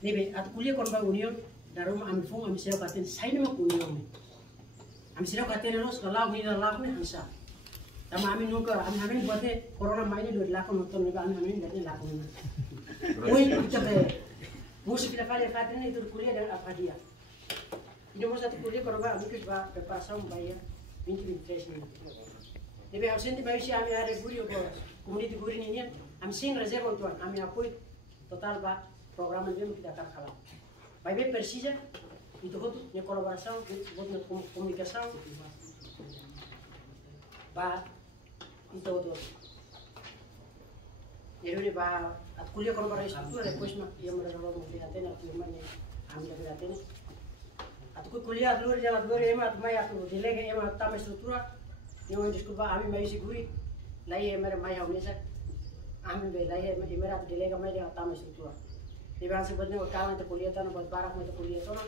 Jadi, atau kuliah konoba union darum ami fung ami seo katen sai nama union ni. Ami seo katen nos kalau ni ni hansa. Tama ami nungka ami buatnya corona main ini 2 lakon nonton ni ami dari lakon ni. Poin kita be musik kita kali katen itu kuliah dan apa dia. Ini mos atau kuliah konoba amigos ba preparação bayar 20-23 minutos. Jadi harus nanti bayi si kami ada guri atau komunitas guri ini, kami sing reserva tuan, kami akui total bah program ini kita akan kalah. Bayi persija itu hotu nya kolaborasi, hotu nya komunikasi, bah itu hotu. Jadi bah at kuliah kolaborasi itu depois mah yang mereka lalu melihatnya, atau yang mana kami lihatnya. Atau kuliah dulu jalan dulu emak mai aku delega emak tambah struktura yang diskuba kami mai siguri lai emak mai haunesa kami be lai emak delega mai dia tambah struktura di bang sebetulnya kawan itu kuliah tanah buat barak mau kuliah sana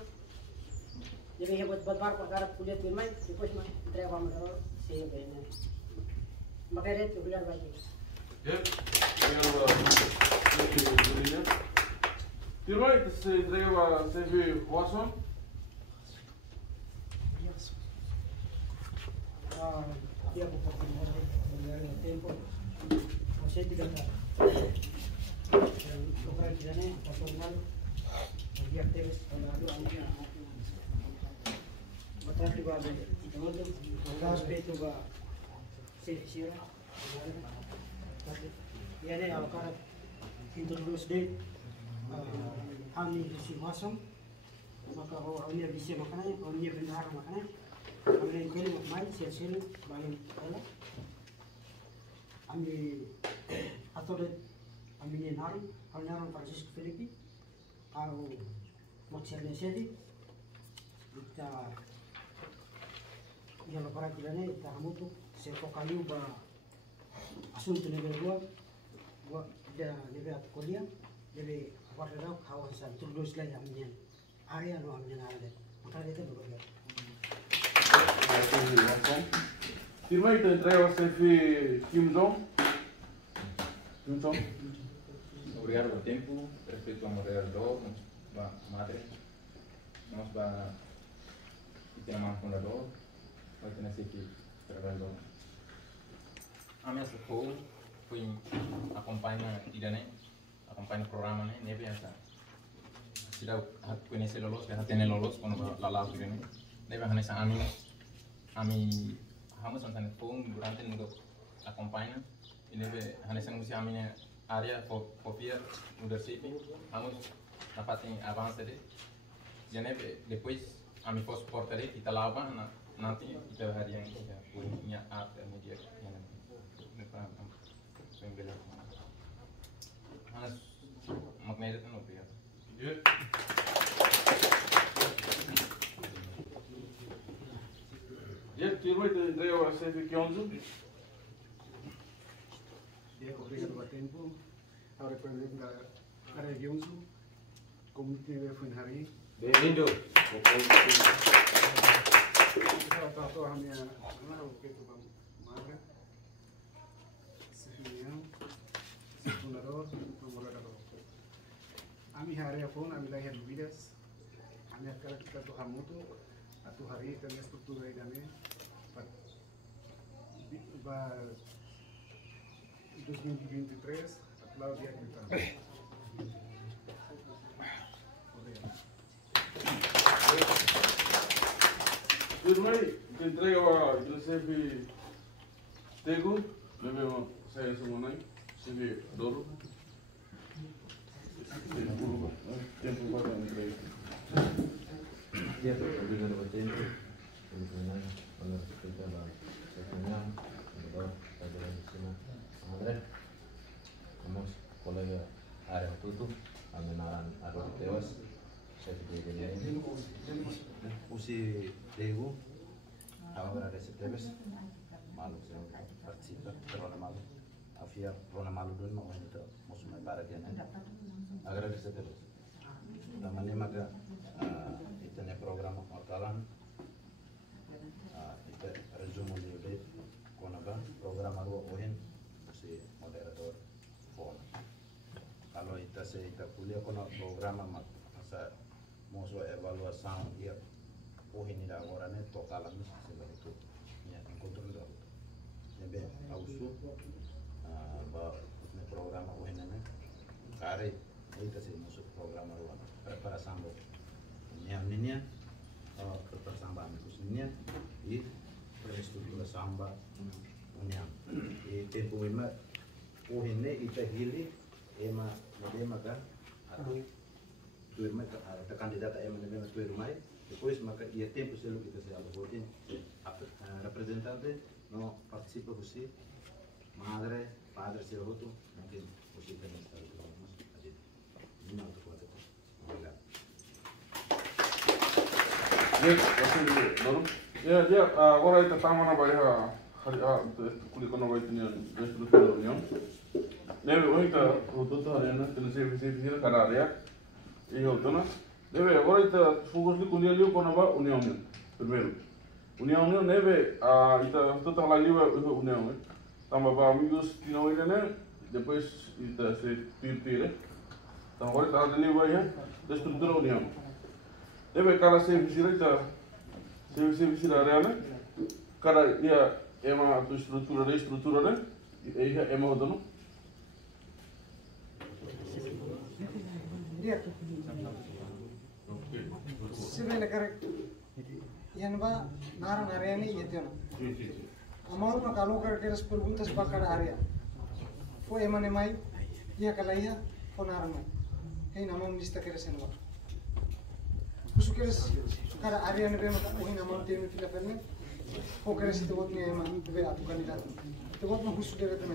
jadi buat barak barak kuliah tu mai depois mai entrega kami dulu saya be ini makanya itu biar baik Ya, Pirmai se entrega Sefi Watson. Dia oportunidad de llegar en el tiempo. José Tirata, lograr el tirane, personal, el día Teves, hablando a mí, matar rival de Itamoto, el respeto va ser hiciera. Y ada awak introduce de kami si masam, maka orang ni bisa makannya, orang ni benar makannya. Kami ini mai sel balik ala. Kami atau kami ni naru, kami naru Francisco Filipi, kalau maksudnya sedi, kita yang lepas kita ni kita hamutu sekokayu ba asunto level 2, gua dia level kuliah, level apa dah kawasan terus lagi kami area no kami ada, maka itu berbeda. Pirmai te entrega Sefi Kim Jong. Obrigado pelo tempo, respeito ao moderador, Madre, nós temos fundador, vai ter nessa equipe trabalhador. A minha sacou foi acompanha idane, acompanha o programa né, neve essa. Sudah conhecer lolos, dah tener lolos quando lalau idane. Neve hanya sang ami hamus santan phone durante nunggu acompanha ini be hanya sang musi aminnya area for university hamus dapat yang avance deh jadi depois ami for support deh kita lawan nanti kita hari yang punya art media yang depan sehingga hamus maknanya itu nopo ya. Ya, Pirmai te entrega Sefi Kyonzu. Dia obrigado pelo tempo. Agora para mim cara Kyonzu, comunidade foi hari. Bem-vindo. Tahu kami mana oke tu bang Madre, Sefi União, fundador, moderador. Ami hari pun ami lahir Luidas, ami akan kita tu hamutu, atau hari kami struktur kami, ba 2023 atau dia kita. Irmãe, que entrega a Joseph Tego, levei saya semua naik, sini dulu. Tempo para entrega. Ya, obrigado pelo tempo, pelo caminho, pela respeito da reunião, pelo trabalho em cima. André, vamos colega área tudo, amenaran arroz tewas, saya tidak jadi. Usi Tego, ahora de setembres, malu se participa, pero no malu. Afia rona malu dun mau itu musuh para dia nanti. Agradecer. Namanya maka itu program makalan, itu resume dia konaga program aru ohen si moderator phone. Kalau itu saya itu kuliah kono program masa musuh evaluasi dia ohen ini agora ne tokalan sebagai itu ya encontro itu. Jadi ausu ba program ohen ne kare itu sih musuh program aru preparação niamninya preparação amigosnya e estrutura samba uniam e tempo ema ohine ita hili ema modema kan atau tu irma ta candidata ema nebena tu irma depois maka ia tempo selo kita se votin representante no participa você madre padre se voto mungkin você tem que estar não tu pode Ya, agora kita tamu na bari hari kulit kono bari tinha estrutura união. Deve hoje tá tudo hari na tem serviço cada área. E outro deve agora kita fokus di kuliah liu kono ba união primeiro. União deve ita tudo lá liu união. Tambah ba amigos tinha hoje né depois ita se tir. Então agora tá ali vai estrutura união. Deve cada serviço serviço da área, cada dia é uma estrutura né? E é uma outra não? Dia. Sebenarnya correct. Yang ba naran area ni itu na. Amor na kalau kerja perguntas bakar area. Foi emane mai, ia kalaya, foi naran mai. Hei namam lista keresen ba. Kusukeres kada area ne bema ohin amam temi fila penne ko keres itu bot ne ema be atu kandidat itu bot no kusukere teme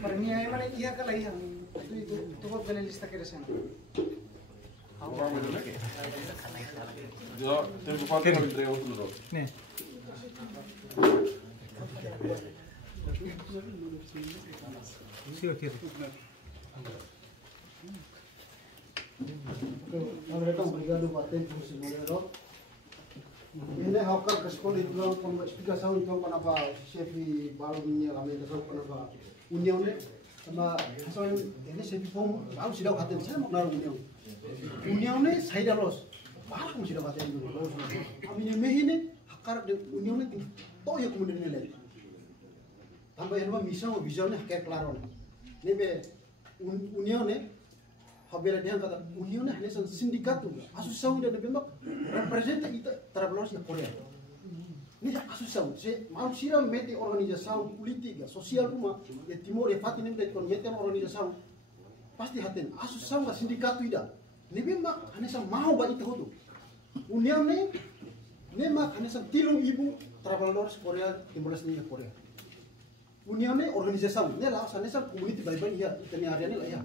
par ni ay mane iya kala iya itu bot bele lista keresen Ya, tempo para que entregue outro duro. ne Sim, aqui. Mereka obrigado para tempo se moderador. Ini hokar ke sekolah itu kan explicação então para apa chefe balonnya kami itu para apa unione sama so ini chefe pom baru sudah kata saya mau naruh unione saya dah los baru sudah kata itu los kami ini mehine hakar de unione itu toh ya kemudian nilai tambah yang apa missão visionnya kayak claro nih be unione Habela dia kata union hanya sindikatu associação da Bembak representa kita trabalhadores da Korea. Ini associação, se mau sira mete organização política, social uma de Timor e Fatin de mete organização pasti haten associação da sindikatu ida. Ni Bembak hanya mau ba itu hodo. Union ne mak hanya tilung ibu trabalhadores Korea Timor Leste Korea. Union ne organização, ne lah hanya community baik-baik ya, itu area ni lah ya.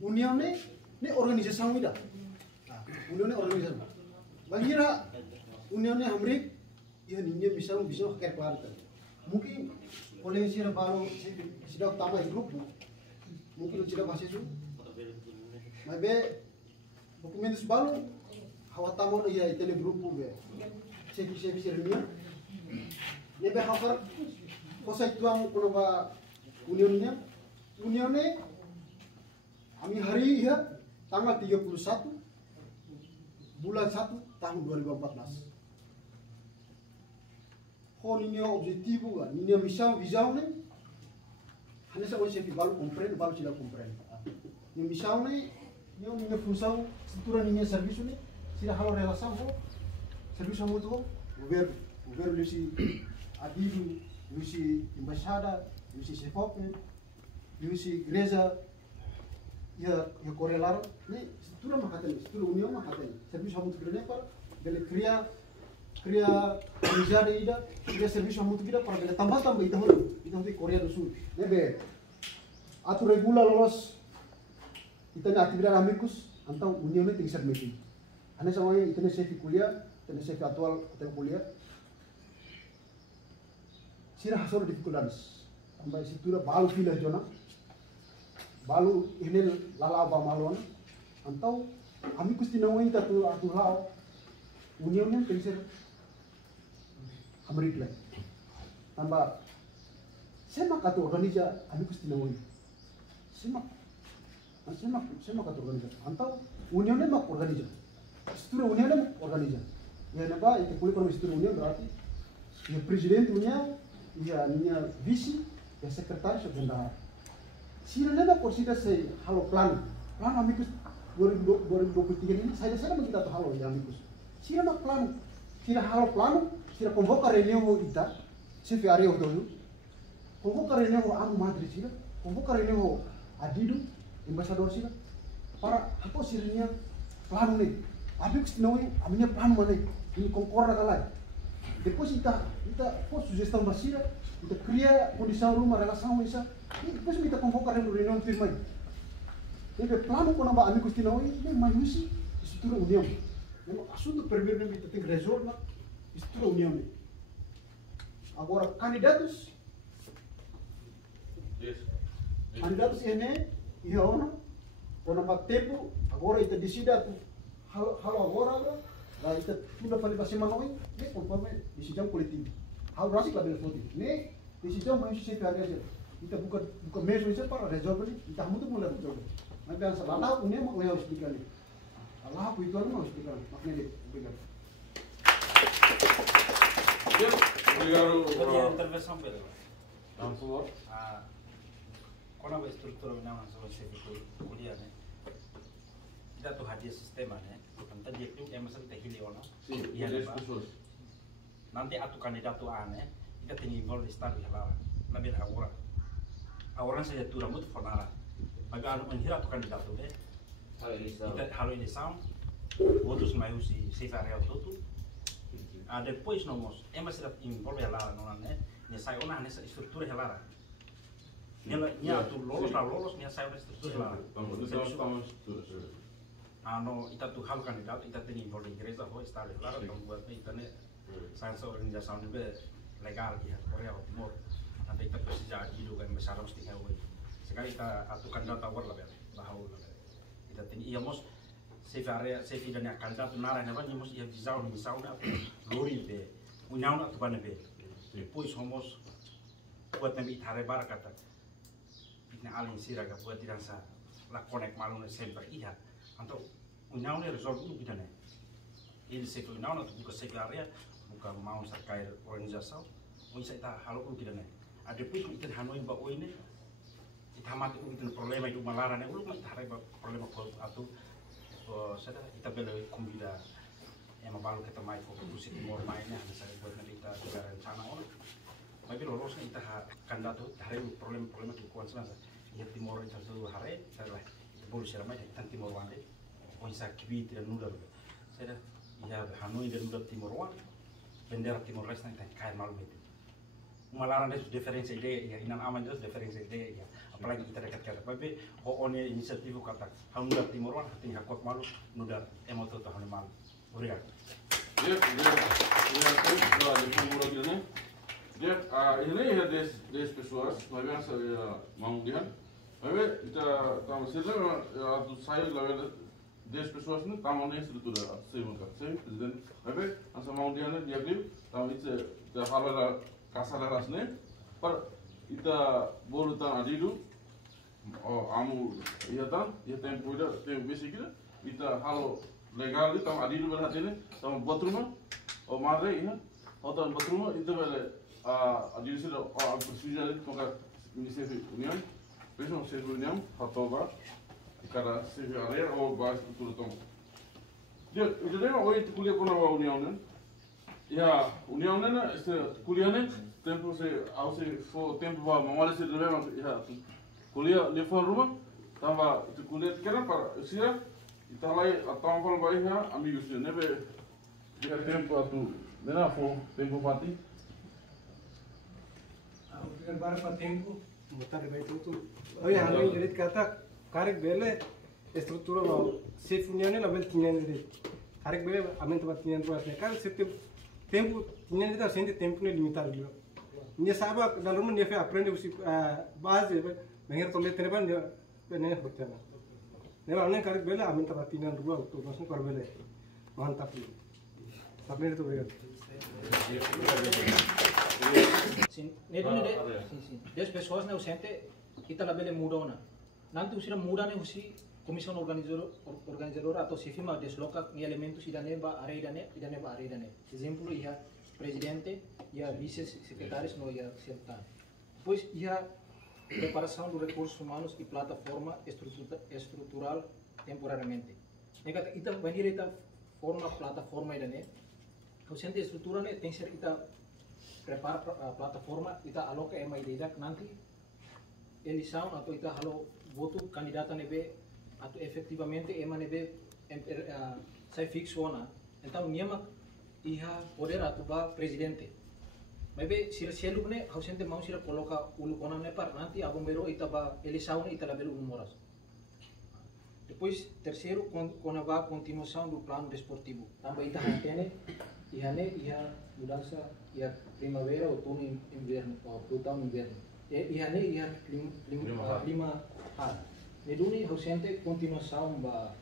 União ne organização ida. União ne organização. Bangira União ne Amrik ia ninja bisa kayak keluar. Mungkin oleh sira baru sudah tambah grupo. Mungkin sudah bahasa itu. Mas dokumentos baru hawa tamu ia itu grupo be. Sepi reunião. Nebe hafar kosa itu ang kuno ba União ne Ami hari ya tanggal 31 bulan 1 tahun 2014. Ho ninia objetivo ga ninia visão ne hanya sa hoje que balu compreende balu tidak compreende. Ni visão ne ninia função estrutura ninia serviço ne sira halo relação ho serviço mutuo governo lisi adilu lisi embaixada lisi sefop lisi igreja ya correlaram ne estrutura makatan estrutura união makatan serviço muito grande para ele cria amizade ida cria serviço muito vida para ele tambah itu di Korea do Sul nebe atu regula lolos itanya atividade amigos antau união ne tem que ser meeting ane sama itanya chefe kuliah itanya chefe atual itanya kuliah sira hasor dificuldades tambah estrutura balu filah jona balu ini lala ba malon antau amigos tinawin atu lao união tem que ser Amerika tambah semak atau organiza amigos tinawin semak atau organiza antau união mak organiza estrutura união mak organiza ya napa itu kulit kalau estrutura união berarti ya presiden união ya ninya vice ya sekretaris jenderal sira nena korsida se halo plan amigos 2023 ini saya kita tahu halo ya amigos sira mak plan sira halo plan sira convoca reunião ita chefe área do convoca reunião anu Madrid sira convoca reunião adido embaixador sira para apa sirnya plano ne amigos tinoi aminha plano mane ini concorda kalai depois ita pos sugestão basira ita cria condição rumah relação essa e depois kita convoca reunião firmai ebe plano com namba amigos tinoi ne manusi estrutura união memang assunto primeiro kita tem que resolver estrutura união ne agora candidatos ini ia ona pak tempo agora ita decida halo agora lah ita sudah validasi manoi ne conforme decisão coletiva hal rasik lah bela foto ne decisão mais se faz aja ita buka mesmo isso para resolver ita muito mulai resolver mas bem salah união mau eu explicar ni Allah aku itu mau explicar maknanya dia obrigado. Obrigado. Intervenção pelo. Vamos por favor. Quando a estrutura não é só kuliah né. Kita tuh hadir sistema né. Nanti dia itu yang masa kita hiliona. Nanti atu kandidat tu aneh. Kita tinggi involve di start halal. Nabil awal. Awalan saja tu rambut fornala. Maka anu menghira tu kandidat tu deh. Kita halo ini sound. Outros mais si area tudo. Depois nós masih dapat involve halal nona né. Nya saya ona nessa estrutura halal. Nya tu lolos nya saya ona estrutura halal. Ano ita tu hal kandidat ita teni involve igreja ho estar halal então buat ita ne sansa organização de legal di Korea Timur. Nanti kita precisa hidup kan besar mesti kau. Sekali kita atu kandidat awal lah bahau lah. Kita teni ia mos sefi dan kandidat nara ne ban mos ia visau na lori be união atu ban be. Depois homos buat nabi thare bar kata. Ina alin siraga buat dirasa la connect malune sempre ia. Anto união ne resolve tudo kita ne. Ele sefi união atu buka sefi area buka mau sakai organização. Oi saya tak halo ulu kita ne. Depois kita hanoi ba oi ne. Kita mati kita problema itu malaran ne ulu mai thare ba problema ko atu saya kita bela convida mabalu kita mai ko Pusi Timor mainnya saya buat nanti kita juga rencana orang tapi lolosnya kita kandidat hari problem di kuan sana ya Timor itu satu hari saya lah itu boleh saya mai kita Timor wande oh saya kibi tidak nudar saya ya Hanoi dan nudar Timor wan bendera Timor Leste nanti kain malu itu malaran itu diferensi ide ya inan aman itu diferensi ide ya apalagi kita dekat tapi hoonnya inisiatif kata Hanoi Timor wan tinggal kuat malu nudar emoto tuh Hanoi malu obrigado. Ini ada 10 pessoas, mas bem essa mão dia. Mas kita tahu sebenarnya atau saya lalu 10 pessoas ni tamu ni estrutura saya muka saya presiden. Mas asa mão dia ni dia beli tahu itu dah halal kasar las ni. Per kita bolu tan adidu amo ia tempo ida tempo basic ida ita halo legal ita adilu berhati sama buat rumah madre ia atau buat rumah itu bele adilu sudah procedure itu maka ini sefi union besok sefi union atau ba cara sefi area bahas itu tong dia itu dia mau itu kuliah kona wa union ya union na kuliah ne tempo se au se fo tempo ba mamale se deve ya kuliah di rumah tambah itu kuliah kira para sia kita lagi atau apa lagi ya amigos nebe dia tempo atu nena fo tempo pati Dengan barang tempo mutar de itu oh ya halo jadi kata karek bele estrutura mau se funciona la bel tinha de karek bele amen tempat tinha ruas kan se tempo tinha de sente tempo ne limitado dia Nia saba dalam dia fe aprende usi base mengira tolle teneban dia ne hotela ne anen karek bele amen tempat tinha ruas tu masuk kar bele mantap ni sampai itu bele Des pessoas né usente kita labele mudona. Nanti usira mudane usi comissão organizadora atau se firma desloca ni elementos idane ba areidane exemplo ia presidente ia vice secretários no ia secretário. Depois ia preparação dos recursos humanos e plataforma estrutural temporariamente. Nega ita bandir ita forma plataforma idane. Usente estrutura ne tem ser ita prepara plataforma ita aloca ema ideia nanti eleição atau ita halo voto candidata nebe atau efetivamente ema nebe sai fixo ona então niama iha poder atau ba presidente maybe sira selu ne ausente mau sira coloca ulu ona ne par nanti abong bero ita ba eleição ita labelo humoras depois terceiro quando va continuação do plano desportivo também ita hantene ia mudança ia primavera outono inverno outono inverno ia clima hal neduni ausente continuação ba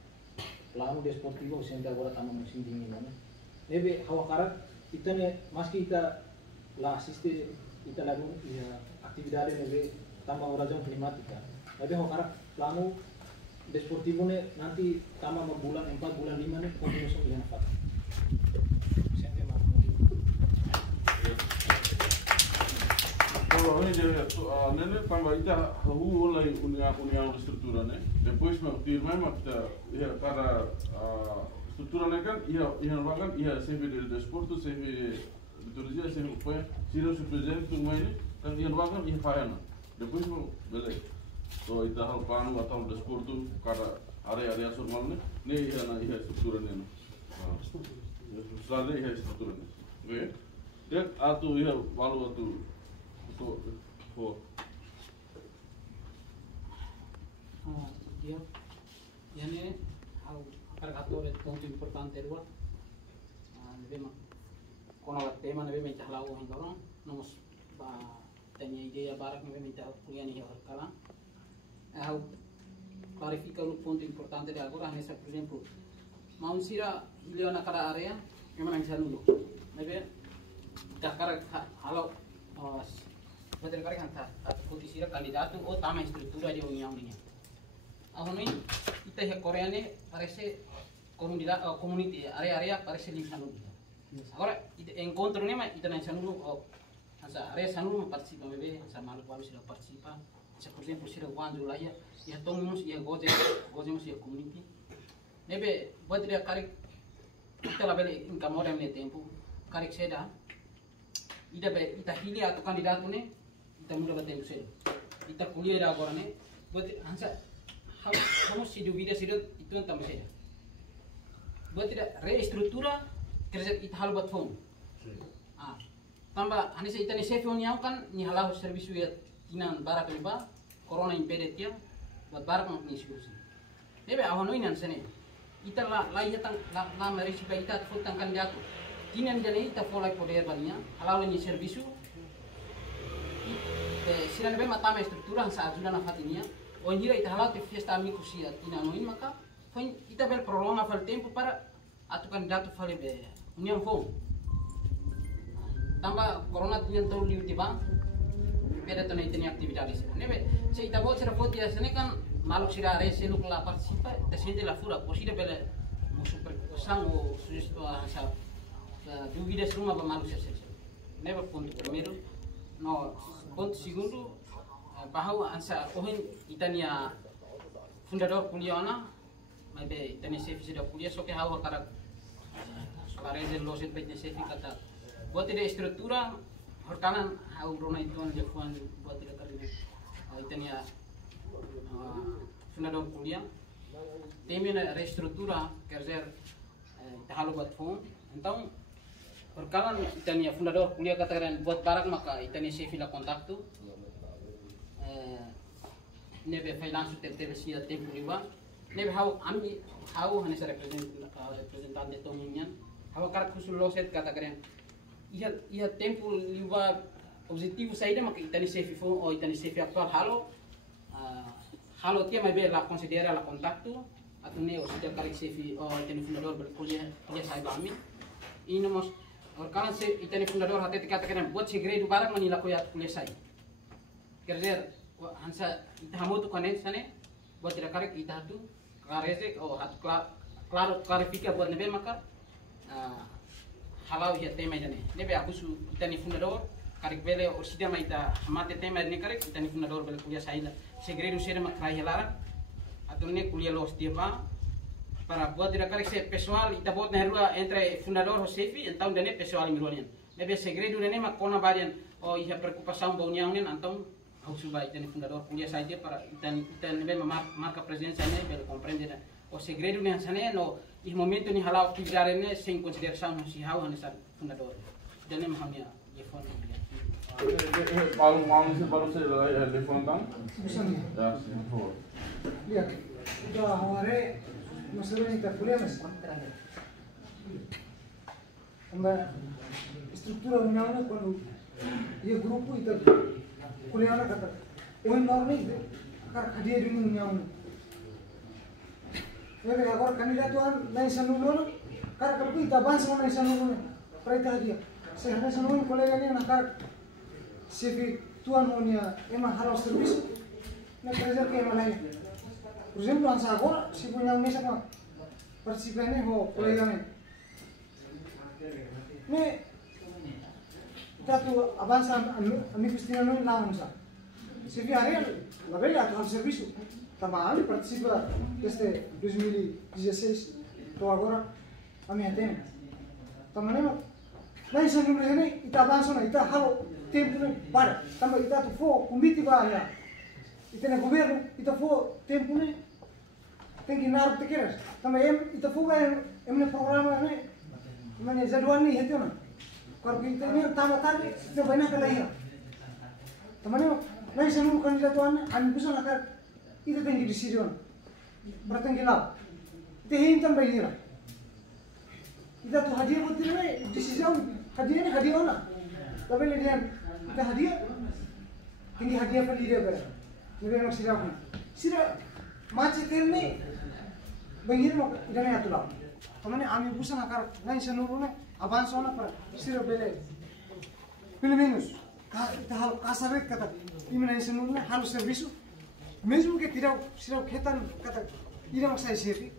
plano desportivo ausente agora tama musim dingin né nebe hawa karat itane maski ita la assiste ita lagu ia atividade nebe tama razão climática nebe hawa karat plano desportivo ne nanti tama bulan 4 bulan 5 ne continuação ia nafat Kalau ini dia nenek tambah ita hahu oleh uniang struktura ne. Depois mak firma mak kita ya karena struktura ne kan ia bahkan ia CV de desporto CV betul dia CV apa siro supervisor tu main kan ia bahkan ia fayana. Depois mak bela. So ita hal plano atau desporto karena area formal ne ia struktura ne. Selalu ia struktura ne. Oke. Dia atau ia walau atau dia yani au carregatore ponto importante dua deve kono tema nebe minta lau hanggaron nomos ba tanya ideia barak nebe minta kuliah ni kala au clarifica un ponto importante de agora nessa por exemplo maunsira iliona cada area memang bisa dulu nebe kakar halo Betul kali kan putih sira kandidato o tama estrutura de união niya. Ahon ini kita he Korea ne parece comunidade community area parece limpando. Agora encontro ne ma ita na sanu o asa area sanu participa bebe sa malu balu sira participa. Se por exemplo sira quando lá ya tomamos ya gozemos ya community. Nebe betul kali kita label in camora ne tempo kali seda ita hili atau kandidato ne ita muda batendo sel ita kuliah agora ne buat hansa kamu si duvida sidot itu entah masih buat tidak reestrutura kerja ita hal buat phone tambah hanisa ita ne sefi oniau kan ni halau servisu ya tinan barak liba corona impede tia buat barak ni solusi nebe awano inan sene ita la ya tang la merisi ba ita futang kandidato tinan jane ita folai poder balinya halau ni servisu sila nebe matama estrutura sa ajuda na fatinia o injira ita halau te fiesta amigos sia tinanoin maka foi ita bel prolonga fal tempo para atu candidato fale be união fo tamba corona tinan tau liu tiba beda tuh ini aktivitas. Nebe, se ita buat serapot ya sini kan maluk sira rese lu kela partisipa, desende la fura, posida bela musuh perkusang o susu hasa dúvidas rumah bermalu sih. Nebe ponto primeiro, no ponto segundo, bahwa ansa ohin itania fundador kuliahna, maybe itania sefi sudah kuliah so que hawa karak parece los etpetnya sefi kata buat tidak struktura hortanan hau rona itu an jafuan buat tidak karena itania fundador kuliah temina reestrutura kerja tahalo buat phone então horkalan itania fundador kuliah katakan buat barak maka itania sefi la kontak tu nebe freelance teve sia tempo riba nebe hau ami hau hanya representante tominyan hau karak kusul loset kata keren ia tempo riba objetivo saída maka itani sefi fo o itani sefi actual halo tia mai be la considera la contacto atau ne o sida karik sefi o itani fundador berkuliah sai bami inamos orkalan se itani fundador hati kata keren buat segredo barang manila koyat kuliah sai kerja hansa ita hamu tu konen sane buat tidak karek ita tu karese oh hat claro clarifica buat nebe maka halau ya tema ini nebe aku su ita ni fundador karek bele o sida ma ita hamate tema ni karek ita ni fundador bele kuliah saila segredo sere mak rai helara atau ne kuliah los dia para buat tidak karek se pessoal ita buat nerua entre fundador o sefi então dene pessoal mironian nebe segredo nene mak kona varian oh ia preocupação bonian nen então au subai tani fundador kuliah saja para itan nebe marca presença ne bel compreender o segredo ne hansane no i momento ni halau actividade ne sem consideração no si hau hansa fundador dane mahamia telefone baru saya telefon tang ya por lihat udah haware masalah ini tak kuliah mas tambah struktura unangnya kalau ia grupo itu kuliah nak kata, orang normal itu, akar kadia dulu nyamuk. Mereka akar kandidat tuan naik sanulun, akar kalau kita bangsa naik sanulun, perintah dia. Saya naik sanulun kolega ni akar CV tuan punya emang harus servis, nak kerja ke emang lain. Por exemplo, ansa agora, si punya mesa apa, partisipannya ho kolega ni. Ni tu avanza amigos tienen la onza. Se viaja la bella al servicio. También participa desde 2016 to agora a minha tema. También não se não é ita avança na ita halo tempo para. Também ita tu for convite para ita na governo ita for tempo né tem que nar te queres. Também ita for é um programa né. Mas jadwal ni itu na. Kalau kita ni tamat-tamat, kita banyak kelainan. Teman-teman, nanti saya mau kandidat tuan, anu bisa nak itu tinggi decision, bertinggi lah. Itu hintam bayar. Kita tu hadiah buat dia, decision hadiah ni hadiah mana? Tapi lihat, kita hadiah, tinggi hadiah pada dia ber. Jadi nak sirap ni, sirap macam ni, bayar nak jangan atu lah. Teman-teman, kami bisa nak nanti saya nurun avançou na para ser beleza. Pelo menos, tal kasar kata, imana ensinou na halo serviço, mesmo que tirau ketan kata, ira maksai sefi.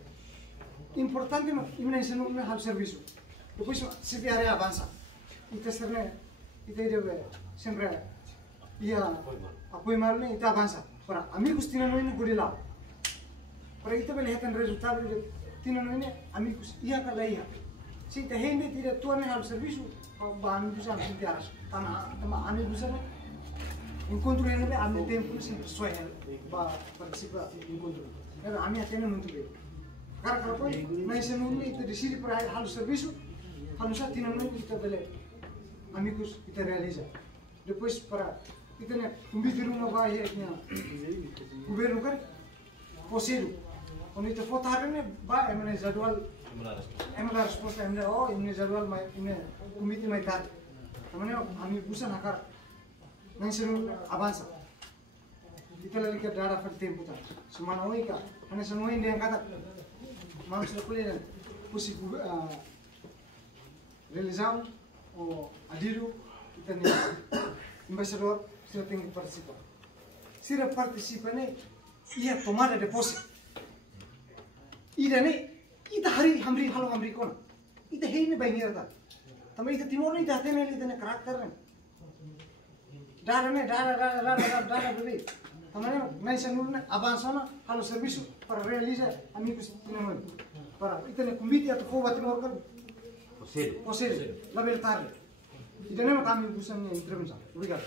Importante imana ensinou na halo serviço. Depois se vier avança. Ita serna, ita ida sempre ia apoio mal ne ita avança. Para amigos tina no ini gurila. Para ita belihatan resultado tina no ini amigos ia kalaiha. Si tehende tidak tuan hal serviço, bahan bisa sentiaras. Tanah ane bisa ne. Encontro ele ame tempo sempre soe ba participa encontro. Era ame atene muito bem. Cara kalau nai senuni itu decide para hal serviço, hanusa tinanu kita bele amigos kita realiza. Depois para kita ne convite rumah vai nya governo kan possível. Quando kita votar ne ba emane jadwal emang resposta emang oh ini jadwal ini komite mai tar. Teman-teman kami busan akar nang seru avança. Kita lagi ke daerah tempo tak. Semana oi ka, hanya semua ini yang kata manusia kuliah possível realizar o adiru kita ni embaixador sira tem que participar. Sira participa ne ia tomada deposit. Ida ne ita hari hamri halo hamri kona. Ita hei ne bai nira ta. Tama ita timor ne ita tene ita ne karakter ne. Dara bebe. Tama ne nai sanur ne avanzona halo serviço para realizar amigos tinamoi. Para ita ne convite atau kau timor kan. Posel. Label tarde. Ita ne kami busan ne intervenção. Obrigado.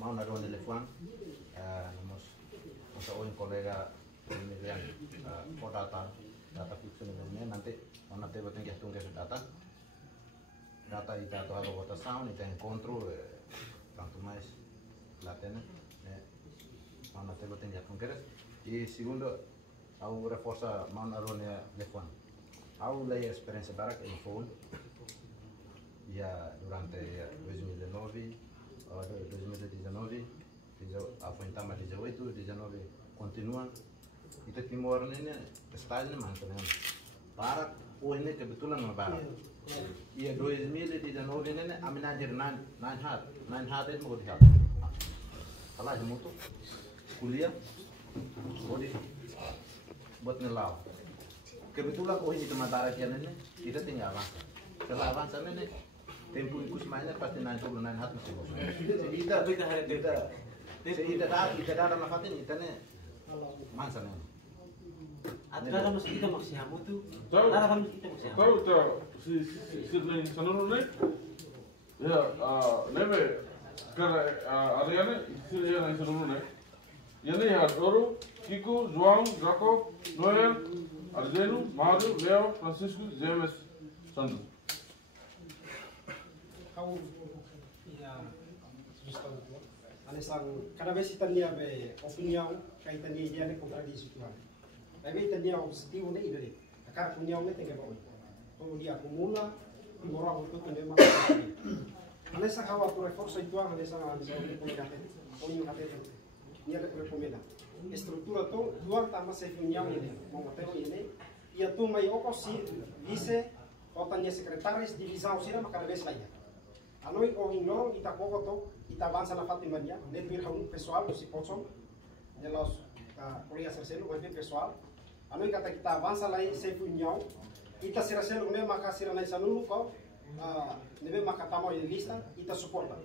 Mau naruh telepon, nos un colega Emilian mau data fix ini nanti mana tiba tinggi tunggu data itu atau apa kota sound itu yang kontrol tanto mais latena mana tiba tinggi tunggu e segundo au reforça mau naruh telepon au lei experiência barak em phone ya durante 2019 afrontamos 18, 19 continuam itu timor ini stadion mantan para ini kebetulan barat iya 2019 ini amin ajar 9 hat itu mau dihat salah semua tuh kuliah buat ngelau kebetulan ini teman tarik ini kita tinggal setelah avansa ini tempo ikut semuanya pasti 9 hat mesti bos. Kita ada manfaatin kita nih mansa nih. Ada mesti kita maksimal tuh. Tahu kita maksimal. Tahu si sanuru nih. Ya nebe karena Ariane sih yang sanuru nih. Ini ya Doro, Kiko, João, Jacob, Noel, Arzeno, Mario, Leo, Francisco, James, Sandro. Kau ya justru itu. Anesang cada vez kita lihat be opinião kaitan dia ni kontradiksi tuan. Tapi kita lihat positif ni ide. Akar opinião ni tengah bawa. Kalau dia acumula timorang itu tengah macam. Anesang kau tu reforça itu anesang ni komunikasi. Ini ada rekomenda. Estrutura tu dua tambah opinião ini. Mau tahu ini. Ia tu mai okosi vice otanya sekretaris divisão sira cada vez lain. Anoi o ignoro ita kogoto ita avanza na fatimania net bir haun pessoal si pocho de los colegas sercelo o pessoal anoi kata kita avanza lai se punhão ita sercelo me maka sira na sanulu ko nebe maka tamo em lista ita suporta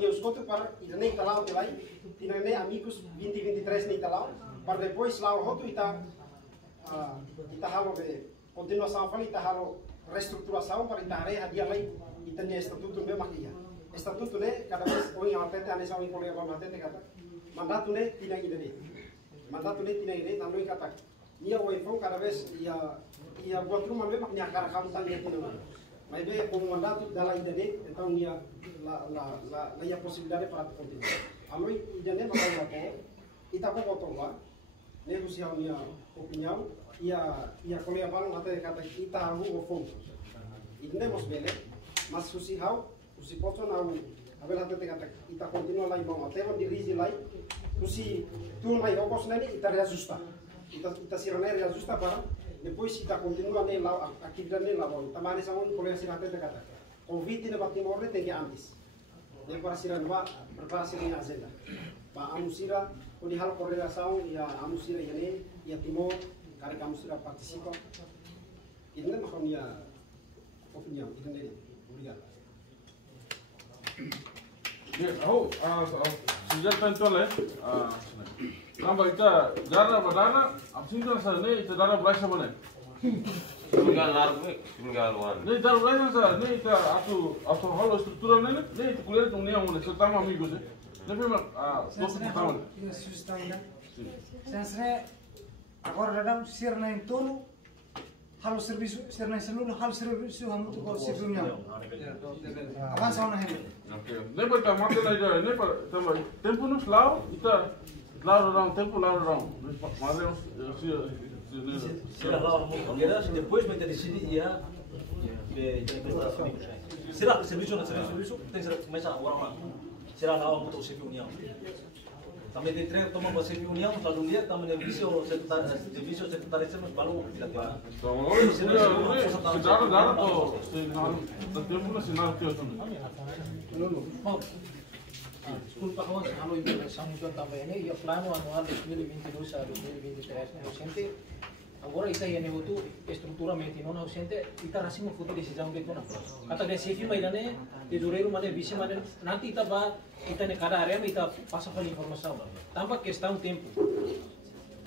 dia os outros para ita nem talao de lai tina ne amigos 2023 nem talao para depois lá o outro ita halo de continuação fala ita halo reestruturação para ita reha dia lai itanya estatuto be makia estatuto ne cada vez oi atete ane sawi kolega ba atete kata mandato ne tina ide nanoi kata ia oi fo cada vez ia buat rumah be maknya kara kamu tan dia tina mai be ko mandato dala ide ne então ia la ia possibilidade para continuar aloi ide ne makai lapo ita ko botowa negociar minha opinião ia kolega ba atete kata kita hu o fo ide mos bele mas susi hau susi pocho na abel hatu te kata ita continua lai bom até onde dirige lai susi tu mai okos nani ita reajusta ita sirane reajusta para depois ita continua ne la atividade ne la bom tamane samon colega sirate te kata convite ne batimor ne te antes ne para siran ba preparasi ne agenda ba amusira oni hal correra saun ia amusira yane ia timor kare amusira participa idne mahonia opinião idne obrigado. Ya, sejak tentulah, nama kita darah berdana, absen sana ni kita darah belas mana? Tinggal larve, tinggal wan. Ni darah belas sana, ni kita atau hal struktural ni kita kuliah tu ni yang mana serta amigos ni. Ni memang dos tahun. Sensre agora dadam sirna em tolo halo serviço sirna em seluruh halo serviço hamu tu kau sebelumnya. Avança na rede. Ni berita mata lagi ni per tempo nos lau kita lau orang tempo lau orang. Mari será lá depois vai ter decidido ia será serviço tem que começar agora será lá o serviço união Sampai di trek toma bahasa União, lalu lihat tamu divisio sekretaris mas balu dilakukan. Desculpa, José, halo informação então também, né? E o plano anual 2022 a 2023 né, ausente. Agora ita ia nevotu estruturamente non ausente, ita rasimo futu decisão de tona. Kata de sefi maidane, tesoureiro mane vice mane, nanti ita ba ita ne cada área ita passa pela informação. Tampa questão tempo.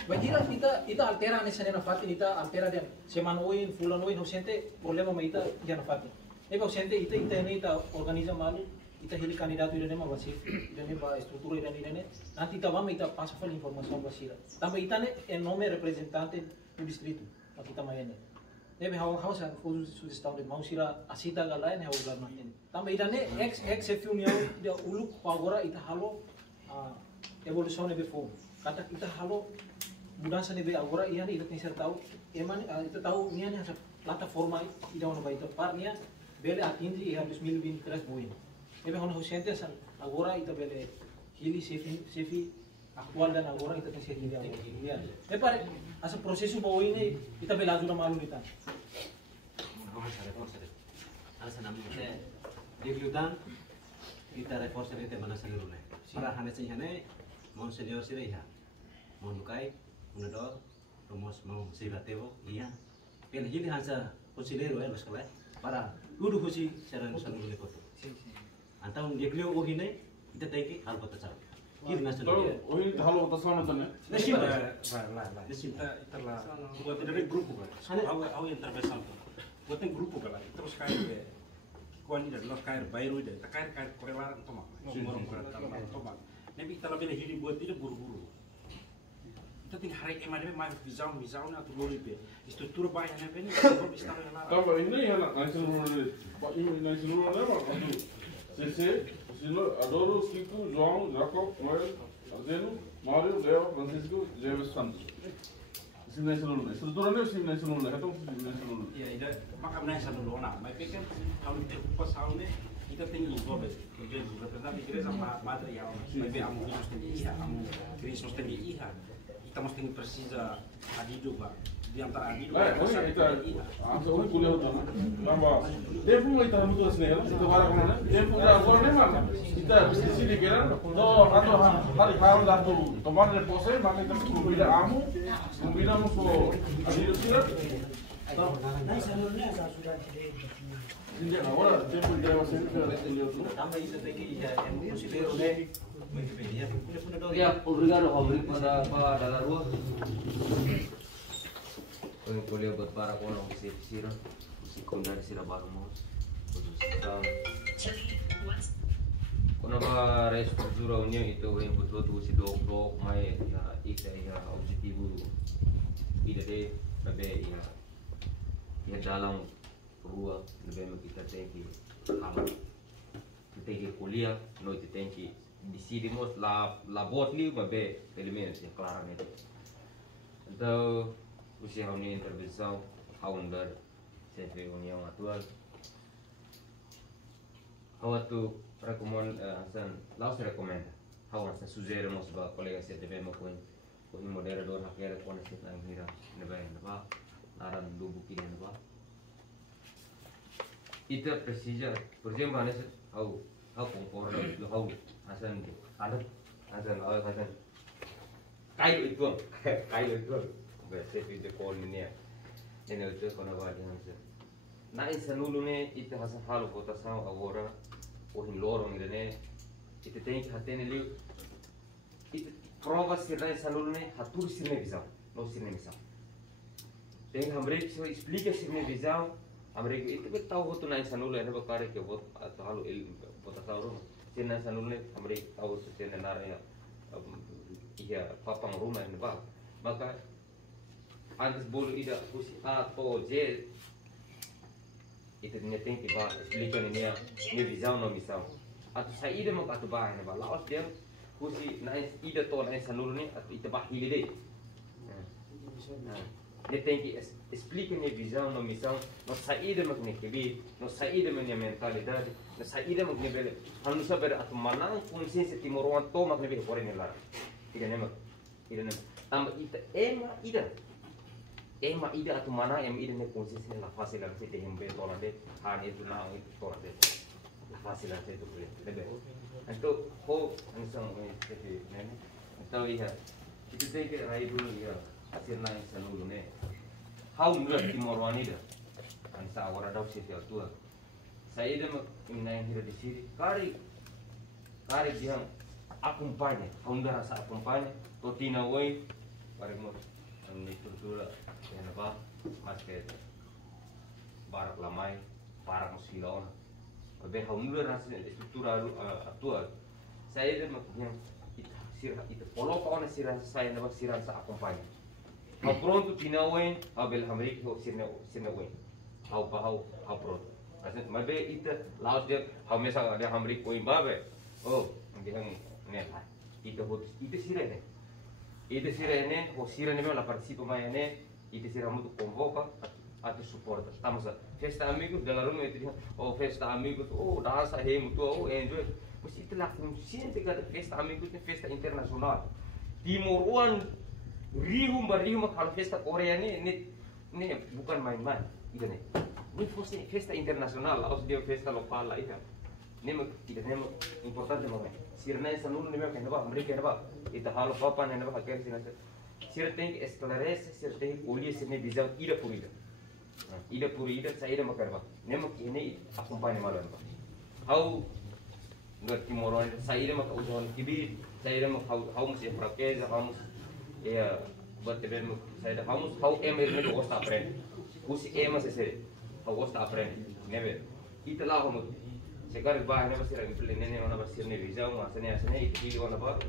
Vai tirar ita altera nessa na fatin ita altera de semana oin fulano oin ausente, problema mai ita já na fatin. E ausente ita ne ita organiza mal ita hili candidato irene ma basif irene ba estrutura irene nanti ita vamos ita passa pela informação basira também ita ne é nome representante do distrito aqui também né deve hawa sa sugestão de mausira asita galai ne hawa nanti também ita ne ex união de uluk agora ita halo evolução nebe fo kata ita halo mudança nebe agora ia ita tem tahu eman ita tahu nia ne asa plataforma ida ono baita parnia bele atingi ia 2023 boin ebe hono ausente agora ita bele hili sefi aktual dan agora ita tem hili agora e pare asa prosesu bawa ini ita bele ajuda malu kita asa namanya diludan kita reforce rete mana salurune para hane sihane mon senior siraiha mon lukai unador romos mau siratebo iya bele hili hansa considero baskala para tudo kusi saran salurune koto Antau dia beliau ohine kita teki hal kota cara. Ini nasional. Ohine hal kota sana tanah. Nasim. Nasim. Iterlah buat dari grup kan. Aku yang terbesar. Buat grup kan. Terus kayak kuan ini adalah kayak baru ide. Kayak korelaran tomak. Ngomong korelaran tomak. Nabi kita lebih hidup buat tidak buru-buru. Kita tinggal hari kemarin main visa atau lori be. Struktur banyak yang ini. Kalau ini ya nasional. Pak ini nasional apa? CC, Silo, Adoro, Kiko, João, Jacob, Noel, Azeno, Mário, Leo, Francisco, James Santos. Sim nasional, estrutura ni sim nasional, itu sim nasional. Ya, ini makam nasional lah. Mereka kan kalau kita pas tahun ni kita tinggi juga, jadi representasi igreja material. Mereka amu Kristus tinggi iya, amu Kristus tinggi iya. Kita mesti precisa adido ba. Di antara adido. Kita, aku kuliah itu, nama. Tempo kita hamu tu asli, kita barang mana? Tempo dah orang ni mana? Kita bisnis ni kira, atau hari hari dah tu, tomar ni pose, maka kita kumpulkan amu, kumpulkan musuh adido sila. Tidak, orang tempo kita masih tambah itu teki ya, yang considero deh. Ya, obrigado, para dar rua. Kami boleh berpara kolong sira, sekundar sira baru mau. Kono ba reestrutura união itu yang betul-betul si dok mai ya ika ya objetivo ida de babe ya dalam rua lebih kita teki hal teki kuliah no teki decidimos la botli babe elementos ya claramente. Então usia reunião intervenção founder CP União Atual how tu recomend hasan laos recomenda how hasan sugerimos ba colega CTV mo kuin moderador hakera kona sit nang hira neba naran lubu kini neba ita precisa por exemplo hanes how concordo how hasan hasan kayu itu CP de call ni ni itu kona ba hasan na insanulu ne ita hasan halu kota sao agora ohin lorong ini itu tem que hatene li itu prova sirna insanulu ne hatur sirne visão no sirne visão tem hamre so explica sirne visão hamre itu tahu hotu na insanulu ne bakare ke bot atau halu el bota sauro sirna insanulu ne hamre tahu sirne nara ya iya papang rumah ne ba maka antes bolu ida usi A to J itu dia tem que ba explica minha visão no missão atau saída mau atau bah ne ba laos dia usi na ida to na sanulu ne atau ita bah hili deh dia tem que explica minha visão no missão no saída mau ne kebi no saída minha mentalidade no saída mau ne bele hanusa ber atau manang consciência timoruan to mau ne be por ne lar Ida nema tambah ita ema ida atau mana em ida ne konsisten la fase la se hembe tola de han itu na itu tola de la fase la se itu boleh lebe itu ho ansang se ne tahu ya itu deh ke rai dulu ya hasil naik selalu ne how nura timor wanida ansa awara dau se tua saya ida mengenai hidup di sini kari dia acompanha, onde rasa acompanha, totina oi, paremos ni estrutura yang apa, mas ke barak lamai, barak musilona, abe onde rasa estrutura atua, saya dia macam itu polok ona sirah saya nama sirah sa acompanha, how pronto tina oi, abel hamrik ho sirne oi, how pronto, mas be itu laut dia, how mesang ada hamrik oi babe, oh dia neta itu sirene o sirene mesmo la participa mais né itu sirene muito convoca atau suporta estamos festa amigos dela rumah itu dia oh festa amigos oh dança hey muito oh enjoy mas itu lah consciente que festa amigos é festa internacional Timor One Rio kalau festa Korea ini bukan main-main itu nih ini festa internasional harus dia festa lokal lah itu tidak importante mau sirna essa não nem que não América não itu hal apa nem não aquele sirna sir tem que esclarecer sir tem que olhar sir nem visão ida por ida saída makarba nem que ini acompanha malam how nggak timoron saída mak usahawan kibir saída mak how mesti fraqueza how ya buat teben saída how emer nem gosta aprende usi emer se how gosta aprende neve itulah how sekarang bahannya masih lagi beli nenek orang bersih nih bisa masanya itu orang apa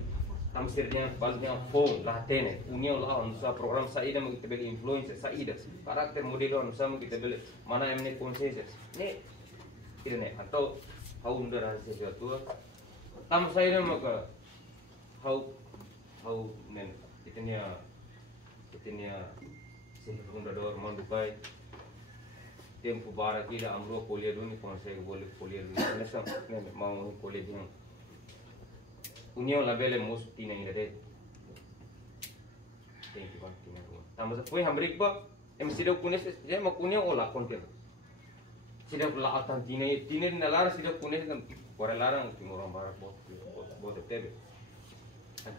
tamsirnya baliknya phone lah tene punya lah untuk program saya mau kita beli influencer saya karakter model orang sama kita beli mana yang ini konsesi nih ini nih atau how under sesuatu tam saya maka how nen itu nih sehingga orang mandukai tempo bara kira amro kuliah dulu ni konsep boleh kuliah dulu nesa mau kuliah dia união labele mus tina ini deh thank you tina tambah foi hamrik ba em sido kunes je mau união olah konten sido la atan tina nalar sido kunes kan kore larang timur barat bot tebe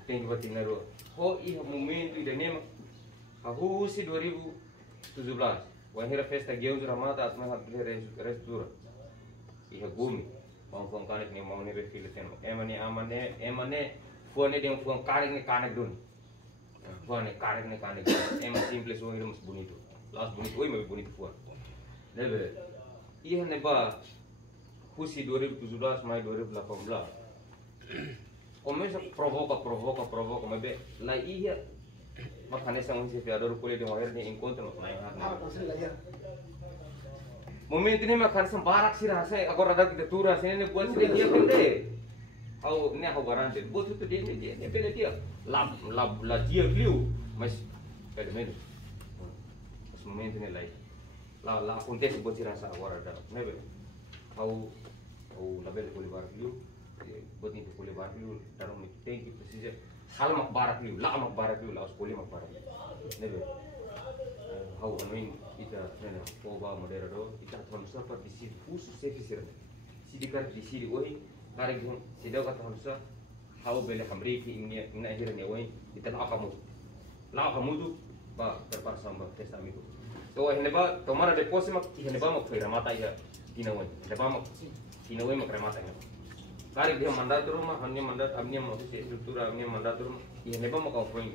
thank you tina ro ho i momento ida nema ahu si 2017 Wahira festa geus ramata atma hat restura. Iha gumi. Pang kanik ni mau ni refil ten. Emane fuane deng fuan karik ni kanek dun. Fuane karik ni kanek. Eman simple so hirum bonito. Las bonito oi mai bonito fuan. Lebe. Iha ne ba husi 2017 mai 2018. Começa provoca, mas be la iha makanya sang desafiador kuliah di mahir ni encontro naik moment ini makan sembarak sih rasa agora ada kita turun sini ni buat sini dia pende au ni aku garanti buat itu dia pende dia la dia view mas pede menos mas moment ini lain la acontece buat sih rasa agora ada nebe au label kuliah baru view buat itu kuliah baru view dalam itu thank you precisa hal mak barak liu, la mak barak liu, la sekolah mak barak liu. Nebe, how anuin ita nena poba moderado, ita hansa per di sini khusus sefisir. Sidikar di sini woi, karek sidaw kata hansa, how bele hamriki ini akhirnya ni woi, ita la kamu tu, ba terpaksa festa amigo. So ini ba, tomara deposit mak, ini ba mak kira mata iya, tina woi, tina woi mak remata iya. Kali dia mandat rumah, hanya mandat, amnya mau sih struktura, amnya mandat rumah. Ia neba mau kau poin,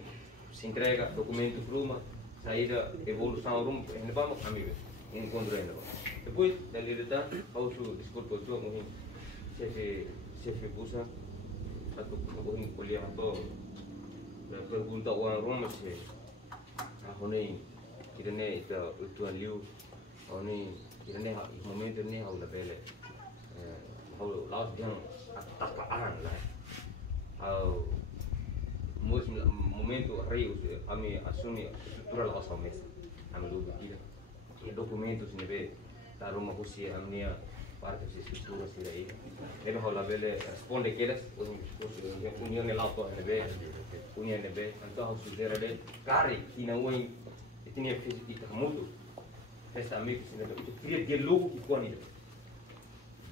entrega dokumento rumah, saya ada evolução rumah, ia neba mau kami encontro ainda. Depois dari itu, kau su diskut kau mungkin chefe busa atau kau kuliah atau pergunta orang rumah sih. Aku ni kita ni itu liu, aku ni kita ni moment ni aku lebih aku laut yang takaan lah. Momento reus kami asumi estrutura la osames. Kami dulu kita documentos ni be taruh mahusia amnia parte di struttura si lei e ho la belle risponde che unione l'auto NB unione NB tanto ho sudere le cari tina uin e tiene fisica molto questa amico si ne itu cria dialogo que com ele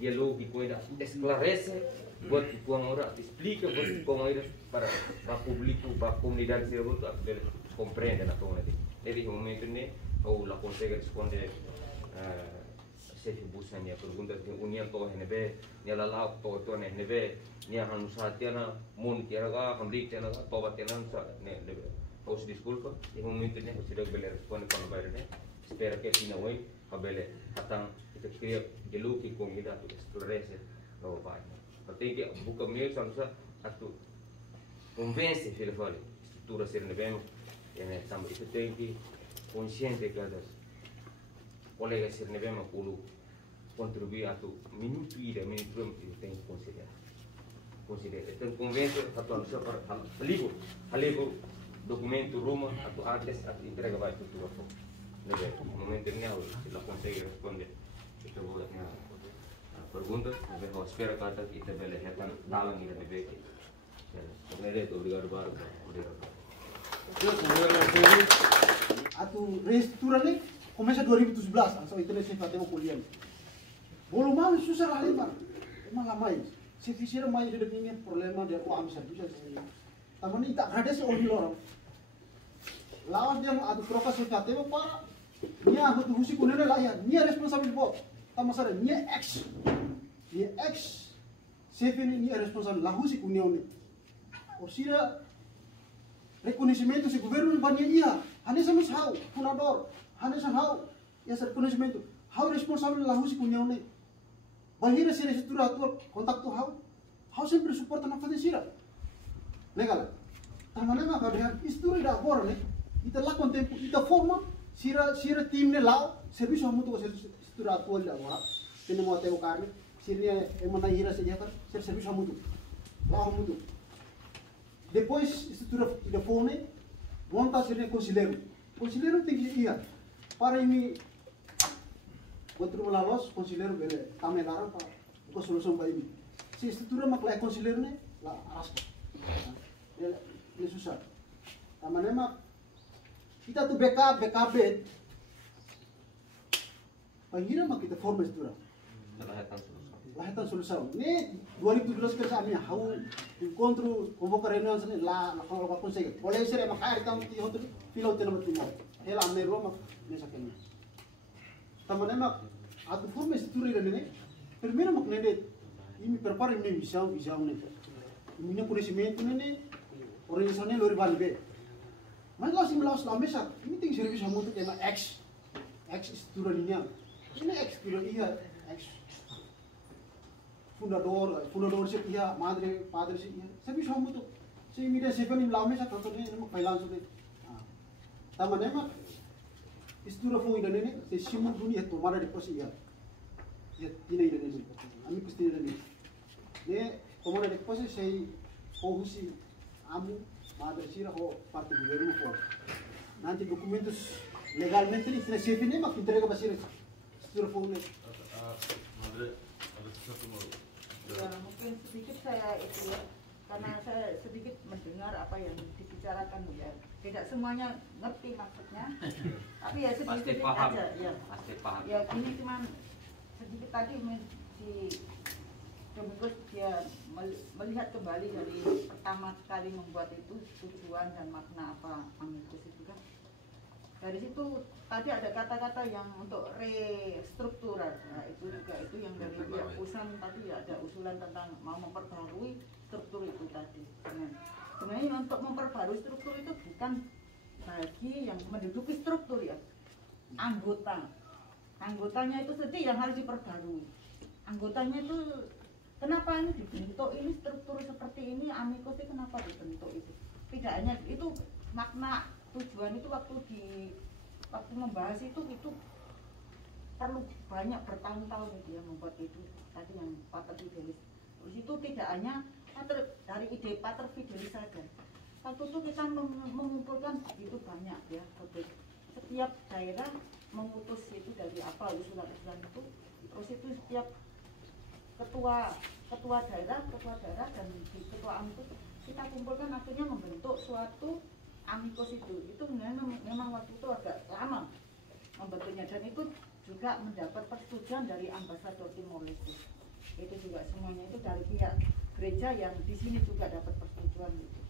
dialogo que com ele esclarece buat que com ora explica buat que com ele para público para comunidade se volta a compreender na tona de nesse momento né ou la consegue responder se busanya perguntas di union to NB ni la la to NB ni han usatiana mun kiraga hamdik tena to batena ne os disculpa e momento ne si deve rispondere con bayre ne spera che fino a voi va bene atang kita cria dulu ki kong kita tu esplorese no vai perché che buca meio sansa atu convence file fale struttura ser ne bem e ne tam itu tem consciente que das colega ser ne bem pulu contribuir a tu minuto ida minuto itu tem considerar então convence atu anu para aligo documento Roma atu antes atu entrega vai tudo nebe momento ini harus la consegue responder kita buatnya perguntas nebe ho spera kata kita bele hetan dalam ini nebe sebenarnya itu obrigado baru Atu reestrutura nih começa 2017 so itu se fatemo kuliah bolo mal susah ali par malah mais se fizer mais de ninguém problema de ko am serviço tamani tak ada se oli lorong lawan yang atu troca se fatemo para nia hutu husi kunene la ya nia responsabil bo tama sare nia ex sefini nia responsabil la husi kunione osira reconhecimento se governo bania ia hane sama hau fundador hane hau ya reconhecimento hau responsabil la husi kunione bahira se reestrutura atu kontak tu hau sempre suporta na fade sira legal tamane ma kada isturi da bor ne ita la con tempo ita forma sira tim ne lao serviço muito você estrutura atual agora tem mo até o carne sira é uma hira se jata ser serviço muito lao muito depois estrutura de fone monta sira conselheiro tem que ir para ini outro lalos conselheiro bele tamelara para com solução para ini se estrutura maklai conselheiro ne la raspa ele susah tamane ma kita tuh backup pangira mak kita forma estrutura lahatan solução ne 2012 kerja kami hau encontro convocar reunião la kalau consegue oleh sere mak air tam ti hotu filau tena matimo hela ame ro mak nesa kena tamane mak atu forma estrutura ne primeiro mak nede ini prepara ini visão ne ini conhecimento ne organização lori valbe mas lá sim lá mesa ini tem serviço muito que é ex estrutura linha ini ex kilo iya ex fundador se iya madre padre se iya serviço muito se mira se vem lá mesa tanto ne não vai lá sobre tamane ma estrutura foi da ne se simul dunia tomara depois iya ya tinai da ne ami kustina da ne tomara depois se ousi amu madre sira ho parte governo ho nanti documentos legalmente ini sudah siap ini mak entrega basir sudah phone madre ada sesuatu mau ya mungkin sedikit saya itu ya karena saya sedikit mendengar apa yang dibicarakan ya tidak semuanya ngerti maksudnya tapi ya sedikit aja ya pasti paham ya ini cuman sedikit tadi si Domingus dia melihat kembali dari pertama sekali membuat itu tujuan dan makna apa Amicus itu kan dari situ tadi ada kata-kata yang untuk restrukturar nah, itu juga itu yang dari pihak pusat tadi ada usulan tentang mau memperbarui struktur itu tadi sebenarnya untuk memperbarui struktur itu bukan bagi yang menduduki struktur ya anggotanya itu saja yang harus diperbarui anggotanya itu kenapa ini dibentuk ini struktur seperti ini Amicus itu kenapa dibentuk itu tidak hanya itu makna tujuan itu waktu membahas itu perlu banyak bertahun-tahun dia membuat itu tadi yang Pater Fidelis terus itu tidak hanya dari ide Pater Fidelis saja waktu itu kita mengumpulkan begitu banyak ya setiap daerah mengutus itu dari apa usulan-usulan itu terus itu setiap ketua daerah dan ketua amikus kita kumpulkan akhirnya membentuk suatu amikus itu memang waktu itu agak lama membentuknya, dan itu juga mendapat persetujuan dari ambasador Timor Leste. Itu juga semuanya itu dari pihak gereja yang di sini juga dapat persetujuan gitu.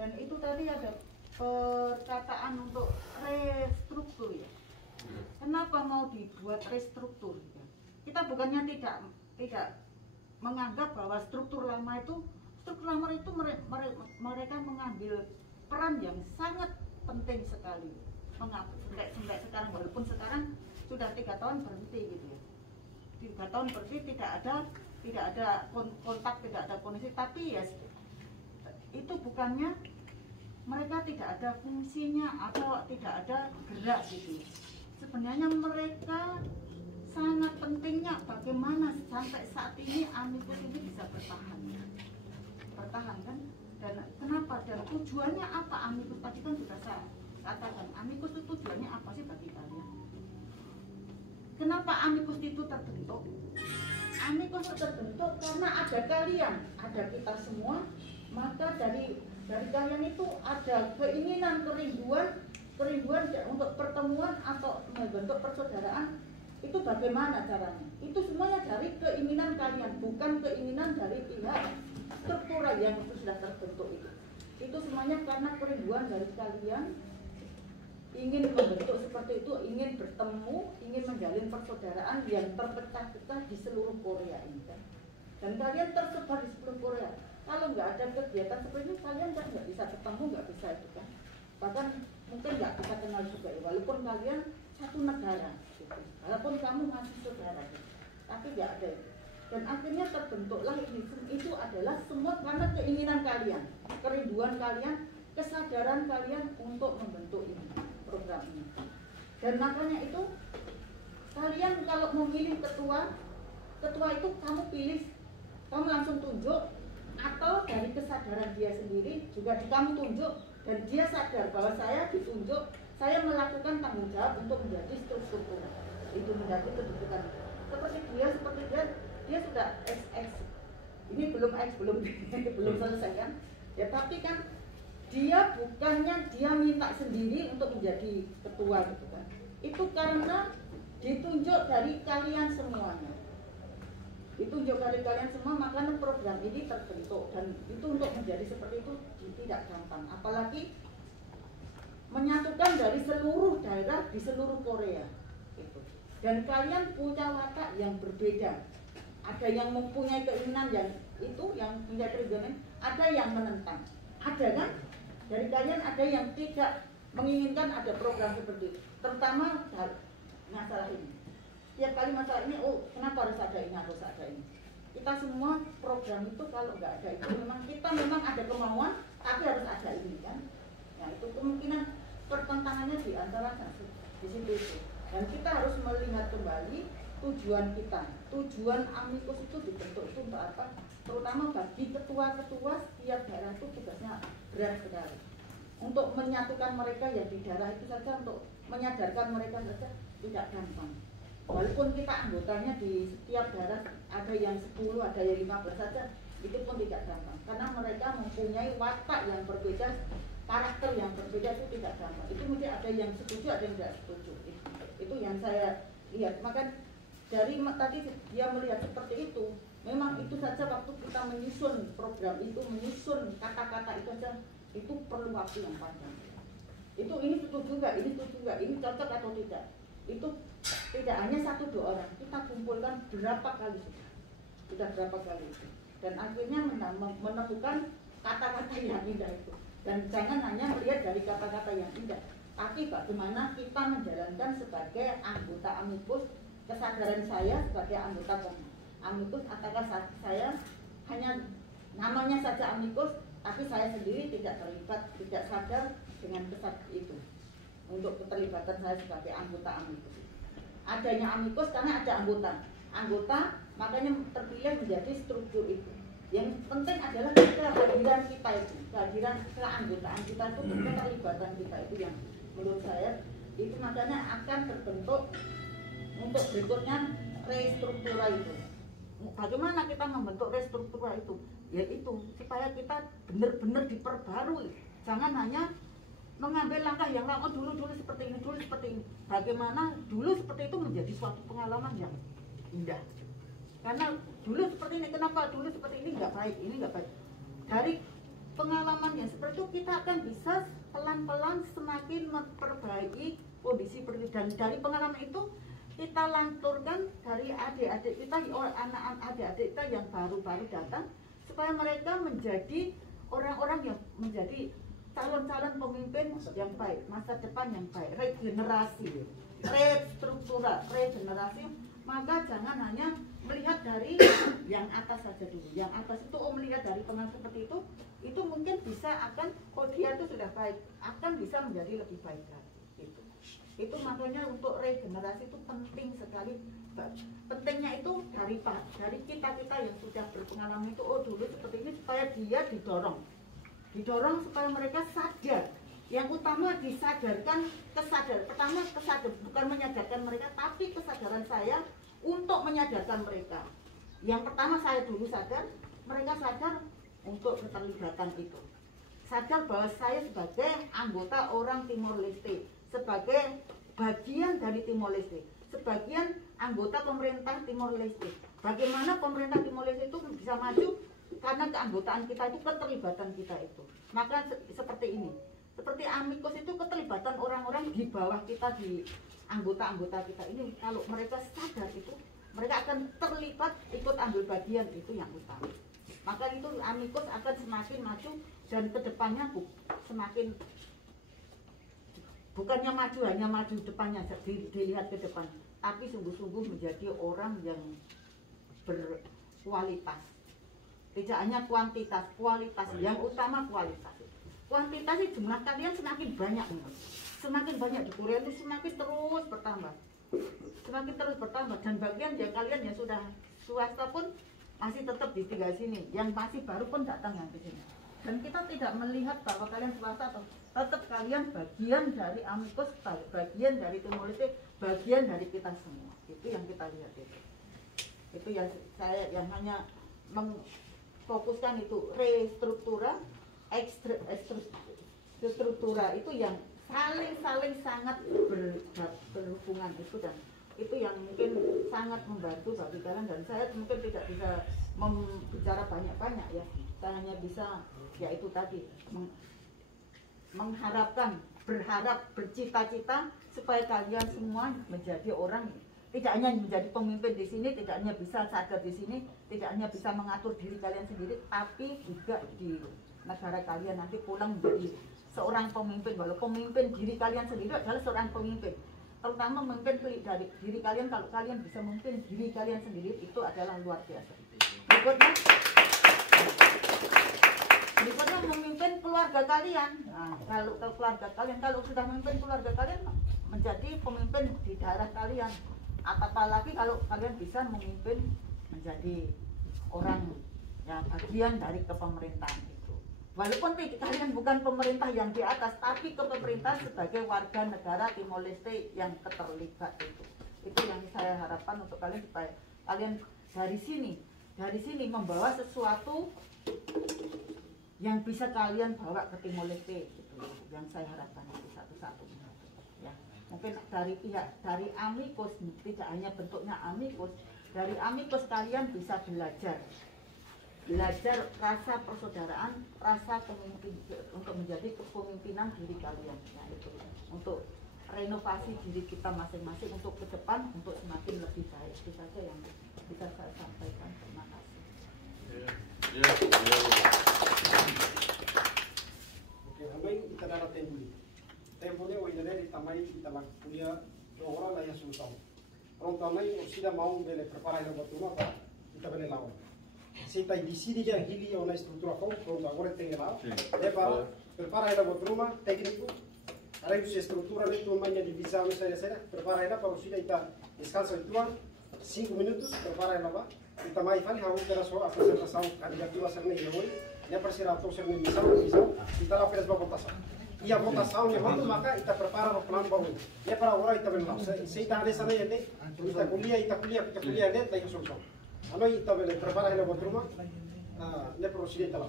Dan itu tadi ada perkataan untuk restruktur ya. Kenapa mau dibuat restruktur? Gitu. Kita bukannya tidak menganggap bahwa struktur lama itu mereka mengambil peran yang sangat penting sekali. Sampai sekarang, walaupun sekarang sudah 3 tahun berhenti gitu ya. 3 tahun berhenti, tidak ada kontak, tidak ada koneksi, tapi ya itu bukannya mereka tidak ada fungsinya atau tidak ada gerak gitu. Sebenarnya mereka sangat pentingnya bagaimana sampai saat ini amikus ini bisa bertahan kan, dan kenapa dan tujuannya apa amikus tadi kan sudah saya katakan, amikus itu tujuannya apa sih bagi kalian? Kenapa amikus itu terbentuk? Amikus itu terbentuk karena ada kalian, ada kita semua, maka dari kalian itu ada keinginan, kerinduan untuk pertemuan atau membentuk persaudaraan. Itu bagaimana caranya? Itu semuanya dari keinginan kalian, bukan keinginan dari pihak struktural yang itu sudah terbentuk itu. Itu semuanya karena kerinduan dari kalian ingin membentuk seperti itu, ingin bertemu, ingin menjalin persaudaraan yang terpecah-pecah di seluruh Korea ini kan. Dan kalian tersebar di seluruh Korea. Kalau nggak ada kegiatan seperti ini, kalian kan nggak bisa ketemu, nggak bisa itu kan. Bahkan mungkin nggak bisa kenal juga ya, walaupun kalian satu negara gitu. Walaupun kamu masih saudara gitu. Tapi nggak ada itu. Dan akhirnya terbentuklah itu adalah semua karena keinginan kalian, kerinduan kalian, kesadaran kalian untuk membentuk ini, program ini. Dan makanya itu kalian kalau memilih ketua itu kamu pilih, kamu langsung tunjuk, atau dari kesadaran dia sendiri juga kamu tunjuk, dan dia sadar bahwa saya ditunjuk, saya melakukan tanggung jawab untuk menjadi struktur itu, menjadi kedudukan seperti dia sudah XX, ini belum selesai kan ya, tapi kan dia bukannya dia minta sendiri untuk menjadi ketua gitu kan, itu karena ditunjuk dari kalian semuanya, makanya program ini terbentuk. Dan itu untuk menjadi seperti itu tidak gampang, apalagi menyatukan dari seluruh daerah di seluruh Korea gitu. Dan kalian punya watak yang berbeda, ada yang mempunyai keinginan yang itu, yang punya keinginan, ada yang menentang, ada kan dari kalian ada yang tidak menginginkan ada program seperti itu, terutama masalah ini. Tiap kali masalah ini, oh kenapa harus ada ini, harus ada ini. Kita semua program itu kalau nggak ada itu, kita memang ada kemauan, tapi harus ada ini kan. Nah itu kemungkinan pertentangannya di antara di situ itu. Dan kita harus melihat kembali tujuan kita, tujuan amikus itu dibentuk itu untuk apa? Terutama bagi ketua-ketua setiap daerah itu tugasnya berat sekali. Untuk menyatukan mereka yang di daerah itu saja, untuk menyadarkan mereka saja tidak gampang. Walaupun kita anggotanya di setiap daerah ada yang 10, ada yang 15 saja, itu pun tidak gampang. Karena mereka mempunyai watak yang berbeda, karakter yang berbeda, itu tidak gampang. Itu mungkin ada yang setuju, ada yang tidak setuju. Itu yang saya lihat. Maka dari tadi dia melihat seperti itu, memang itu saja waktu kita menyusun program itu, menyusun kata-kata itu saja, itu perlu waktu yang panjang. Itu ini setuju nggak, ini cocok atau tidak. Itu tidak hanya 1-2 orang, kita kumpulkan berapa kali sudah berapa kali itu. Dan akhirnya menemukan kata-kata yang indah itu. Dan jangan hanya melihat dari kata-kata yang indah, tapi bagaimana kita menjalankan sebagai anggota amikus. Kesadaran saya sebagai anggota amikus, apakah saya hanya namanya saja amikus, tapi saya sendiri tidak terlibat, tidak sadar dengan kesadaran itu untuk keterlibatan saya sebagai anggota amikus. Adanya amikus karena ada anggota, makanya terpilih menjadi struktur itu. Yang penting adalah kehadiran kita itu, kehadiran keanggotaan kita itu, keterlibatan kita itu yang menurut saya itu makanya akan terbentuk untuk berikutnya restruktural itu, bagaimana kita membentuk restruktural itu? Yaitu supaya kita benar-benar diperbarui. Jangan hanya mengambil langkah yang lama, dulu seperti ini, dulu seperti ini. Bagaimana dulu seperti itu menjadi suatu pengalaman yang indah. Karena dulu seperti ini, kenapa dulu seperti ini nggak baik, ini nggak baik. Dari pengalaman yang seperti itu kita akan bisa pelan-pelan semakin memperbaiki kondisi dan dari pengalaman itu kita lanturkan dari adik-adik kita, anak-anak adik-adik kita yang baru-baru datang, supaya mereka menjadi orang-orang yang menjadi calon-calon pemimpin yang baik, masa depan yang baik, regenerasi, regenerasi. Maka jangan hanya melihat dari yang atas saja dulu. Yang atas itu melihat dari pengalaman seperti itu mungkin bisa akan, dia itu sudah baik, akan bisa menjadi lebih baik lagi. Itu makanya untuk regenerasi itu penting sekali. Pentingnya itu dari kita yang sudah berpengalaman itu, dulu seperti ini, supaya dia didorong supaya mereka sadar. Yang utama disadarkan, pertama kesadaran, bukan menyadarkan mereka, tapi kesadaran saya untuk menyadarkan mereka. Yang pertama saya dulu sadar, mereka sadar untuk keterlibatan itu. Sadar bahwa saya sebagai anggota orang Timor Leste, sebagai bagian dari Timor Leste, sebagian anggota pemerintah Timor Leste. Bagaimana pemerintah Timor Leste itu bisa maju? Karena keanggotaan kita itu, keterlibatan kita itu. Maka seperti ini, seperti Amicus itu keterlibatan orang-orang di bawah kita, di anggota-anggota kita ini, kalau mereka sadar itu, mereka akan terlibat, ikut ambil bagian, itu yang utama. Maka itu Amicus akan semakin maju dan kedepannya semakin, bukannya maju, hanya maju depannya, dilihat ke depan, tapi sungguh-sungguh menjadi orang yang berkualitas. Tidak hanya kuantitas, kualitas, yang utama kualitas. Kuantitas itu jumlah kalian semakin banyak, semakin banyak di Korea itu semakin terus bertambah, dan bagian ya kalian yang sudah swasta pun masih tetap tinggal sini, yang masih baru pun datang yang di sini. Dan kita tidak melihat bahwa kalian swasta, atau tetap kalian bagian dari Amicus, bagian dari Timor Leste, bagian dari kita semua. Itu yang kita lihat itu. Itu yang saya yang hanya fokuskan itu restruktura, struktura itu yang saling sangat berhubungan itu, dan itu yang mungkin sangat membantu bagi kalian. Dan saya mungkin tidak bisa bicara banyak-banyak ya, saya hanya bisa yaitu tadi mengharapkan, berharap, bercita-cita supaya kalian semua menjadi orang, tidak hanya menjadi pemimpin di sini, tidak hanya bisa sadar di sini, tidak hanya bisa mengatur diri kalian sendiri, tapi juga di negara kalian nanti pulang menjadi seorang pemimpin. Walau pemimpin diri kalian sendiri adalah seorang pemimpin, terutama memimpin dari diri kalian. Kalau kalian bisa memimpin diri kalian sendiri, itu adalah luar biasa. Berikutnya memimpin keluarga kalian. Nah, kalau keluarga kalian, kalau sudah memimpin keluarga kalian, menjadi pemimpin di daerah kalian. Apalagi kalau kalian bisa memimpin menjadi orang yang bagian dari kepemerintahan itu. Walaupun kalian bukan pemerintah yang di atas, tapi kepemerintahan sebagai warga negara Timor Leste yang terlibat itu. Itu yang saya harapkan untuk kalian, supaya kalian dari sini membawa sesuatu yang bisa kalian bawa ke Timor Leste. Itu yang saya harapkan itu satu-satunya. Ya. Mungkin dari Amicus, tidak hanya bentuknya Amicus, dari Amicus kalian bisa belajar rasa persaudaraan, rasa pemimpin, untuk menjadi kepemimpinan diri kalian. Ya, itu untuk renovasi diri kita masing-masing untuk ke depan, untuk semakin lebih baik. Itu saja yang bisa saya sampaikan. Terima kasih. Oke, hambai kita dapat temponya wajahnya ditamai kita kuliah orang lah yang susah. Orang tamai sudah mau beli preparasi buat rumah apa kita beli lawan. Sita di sini yang hili yang struktura kau pronto agora tinggal lawan. Lepas preparasi buat rumah teknik itu. Ada itu struktura itu namanya divisa misalnya preparasi kalau sudah kita descanso itu 5 minutos preparasi apa kita mai fali hamu kera so apresentação candidatura ser nem hoje ya persirato ser nem bisa kita lakukan sebuah votação. Ia votação yang waktu maka kita prepara plan baru. Ya para orang kita benar. Saya tahu di sana ya deh. Kita kuliah net dari solusi. ano ita bele prepara ina buat rumah ne prosiden tala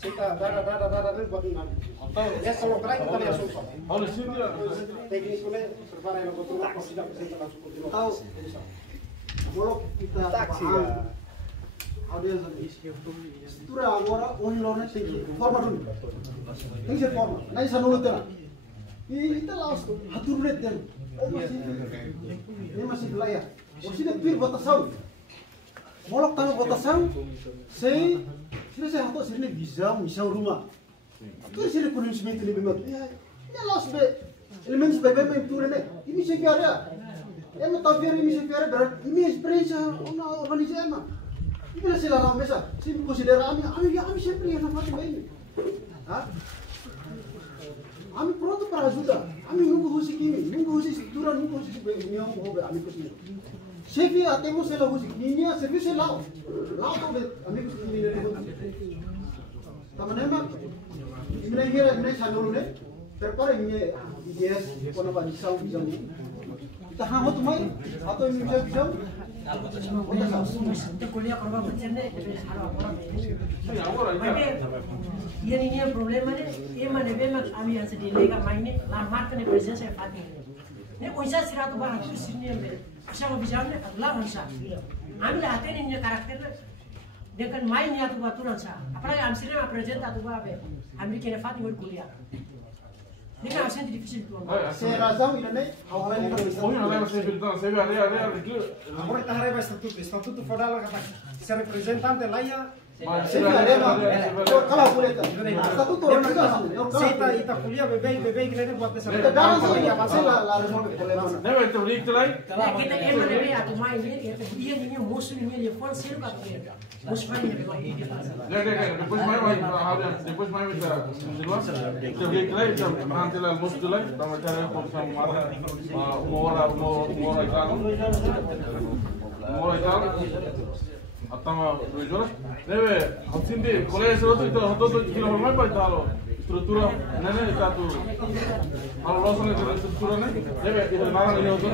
sita dada ne buat nan ya kalau kira kita ya sumpah Oleh sini ya. teknik ne prepara ina buat rumah prosiden kita langsung continue Tahu. Bolok kita taksi paham. ya Audiens struktura agora onde lorne tem que forma dulu. Tem que ser forma. Nai sanulu tera. Ita laos hatur red den. Oh masih. Ini masih belaya. Osine pir botasau. Molok tano botasau. Sei saya hato sirne visa misau rumah. Tu sirne conhecimento ni bimak. Ya laos be elementos be be turene. Ini se piara. Ema tafiar ini se piara berat. Ini experiência ona organizema. Ini lah sila ramai sah. Saya considera kami sempre yang nampak ini. Ah, kami pronto para ajudar. Kami nunggu husik ini, nunggu husik struktura, nunggu husik begini yang mau kami kesini. Chefe até você lá husik ini, serviço lá, lá tu bet, kami kesini ni ni. Taman emang, ini lagi sanul ni, prepare ini ideas, kono bagi saung jam ni. Kita hamut mai, atau ini jam. Untuk kuliah korban bencana, ia ini yang problema ni, ia mana memang kami yang sedih lega main ni, lamar kena presiden saya fatih. Ni unsur siratu barang tu sini yang bisa bicara ni, adalah unsur. Kami dah hati ni karakter dia kan main ni atu baturan sah. Apalagi kami sini presiden atu apa? Kami kena fatih kuliah. Ini kan asen difícil tu. Saya rasa ini ni, awal ni saya filtran, saya ada itu. Agora está raiva estatuto federal kata se representante lá ya kalau boleh tak, statuto orang kita ita kuliah bebek kita buat desa. Kita dalam sini apa sih lah problema. Never itu leak tu lagi. Kita emang ni atau main ni, dia ni musuh ni dia pun sih kat dia. Musuh ni dia. Depois mais kita continuar. Kita leak lagi, kita nanti lah musuh lagi. Tama cara sama marah. Umur atama dua deve hatsindi kolej rotu itu hoto kilo hormai pai talo struktura nene itu tu kalau losone struktura ne deve itu narang ini hoto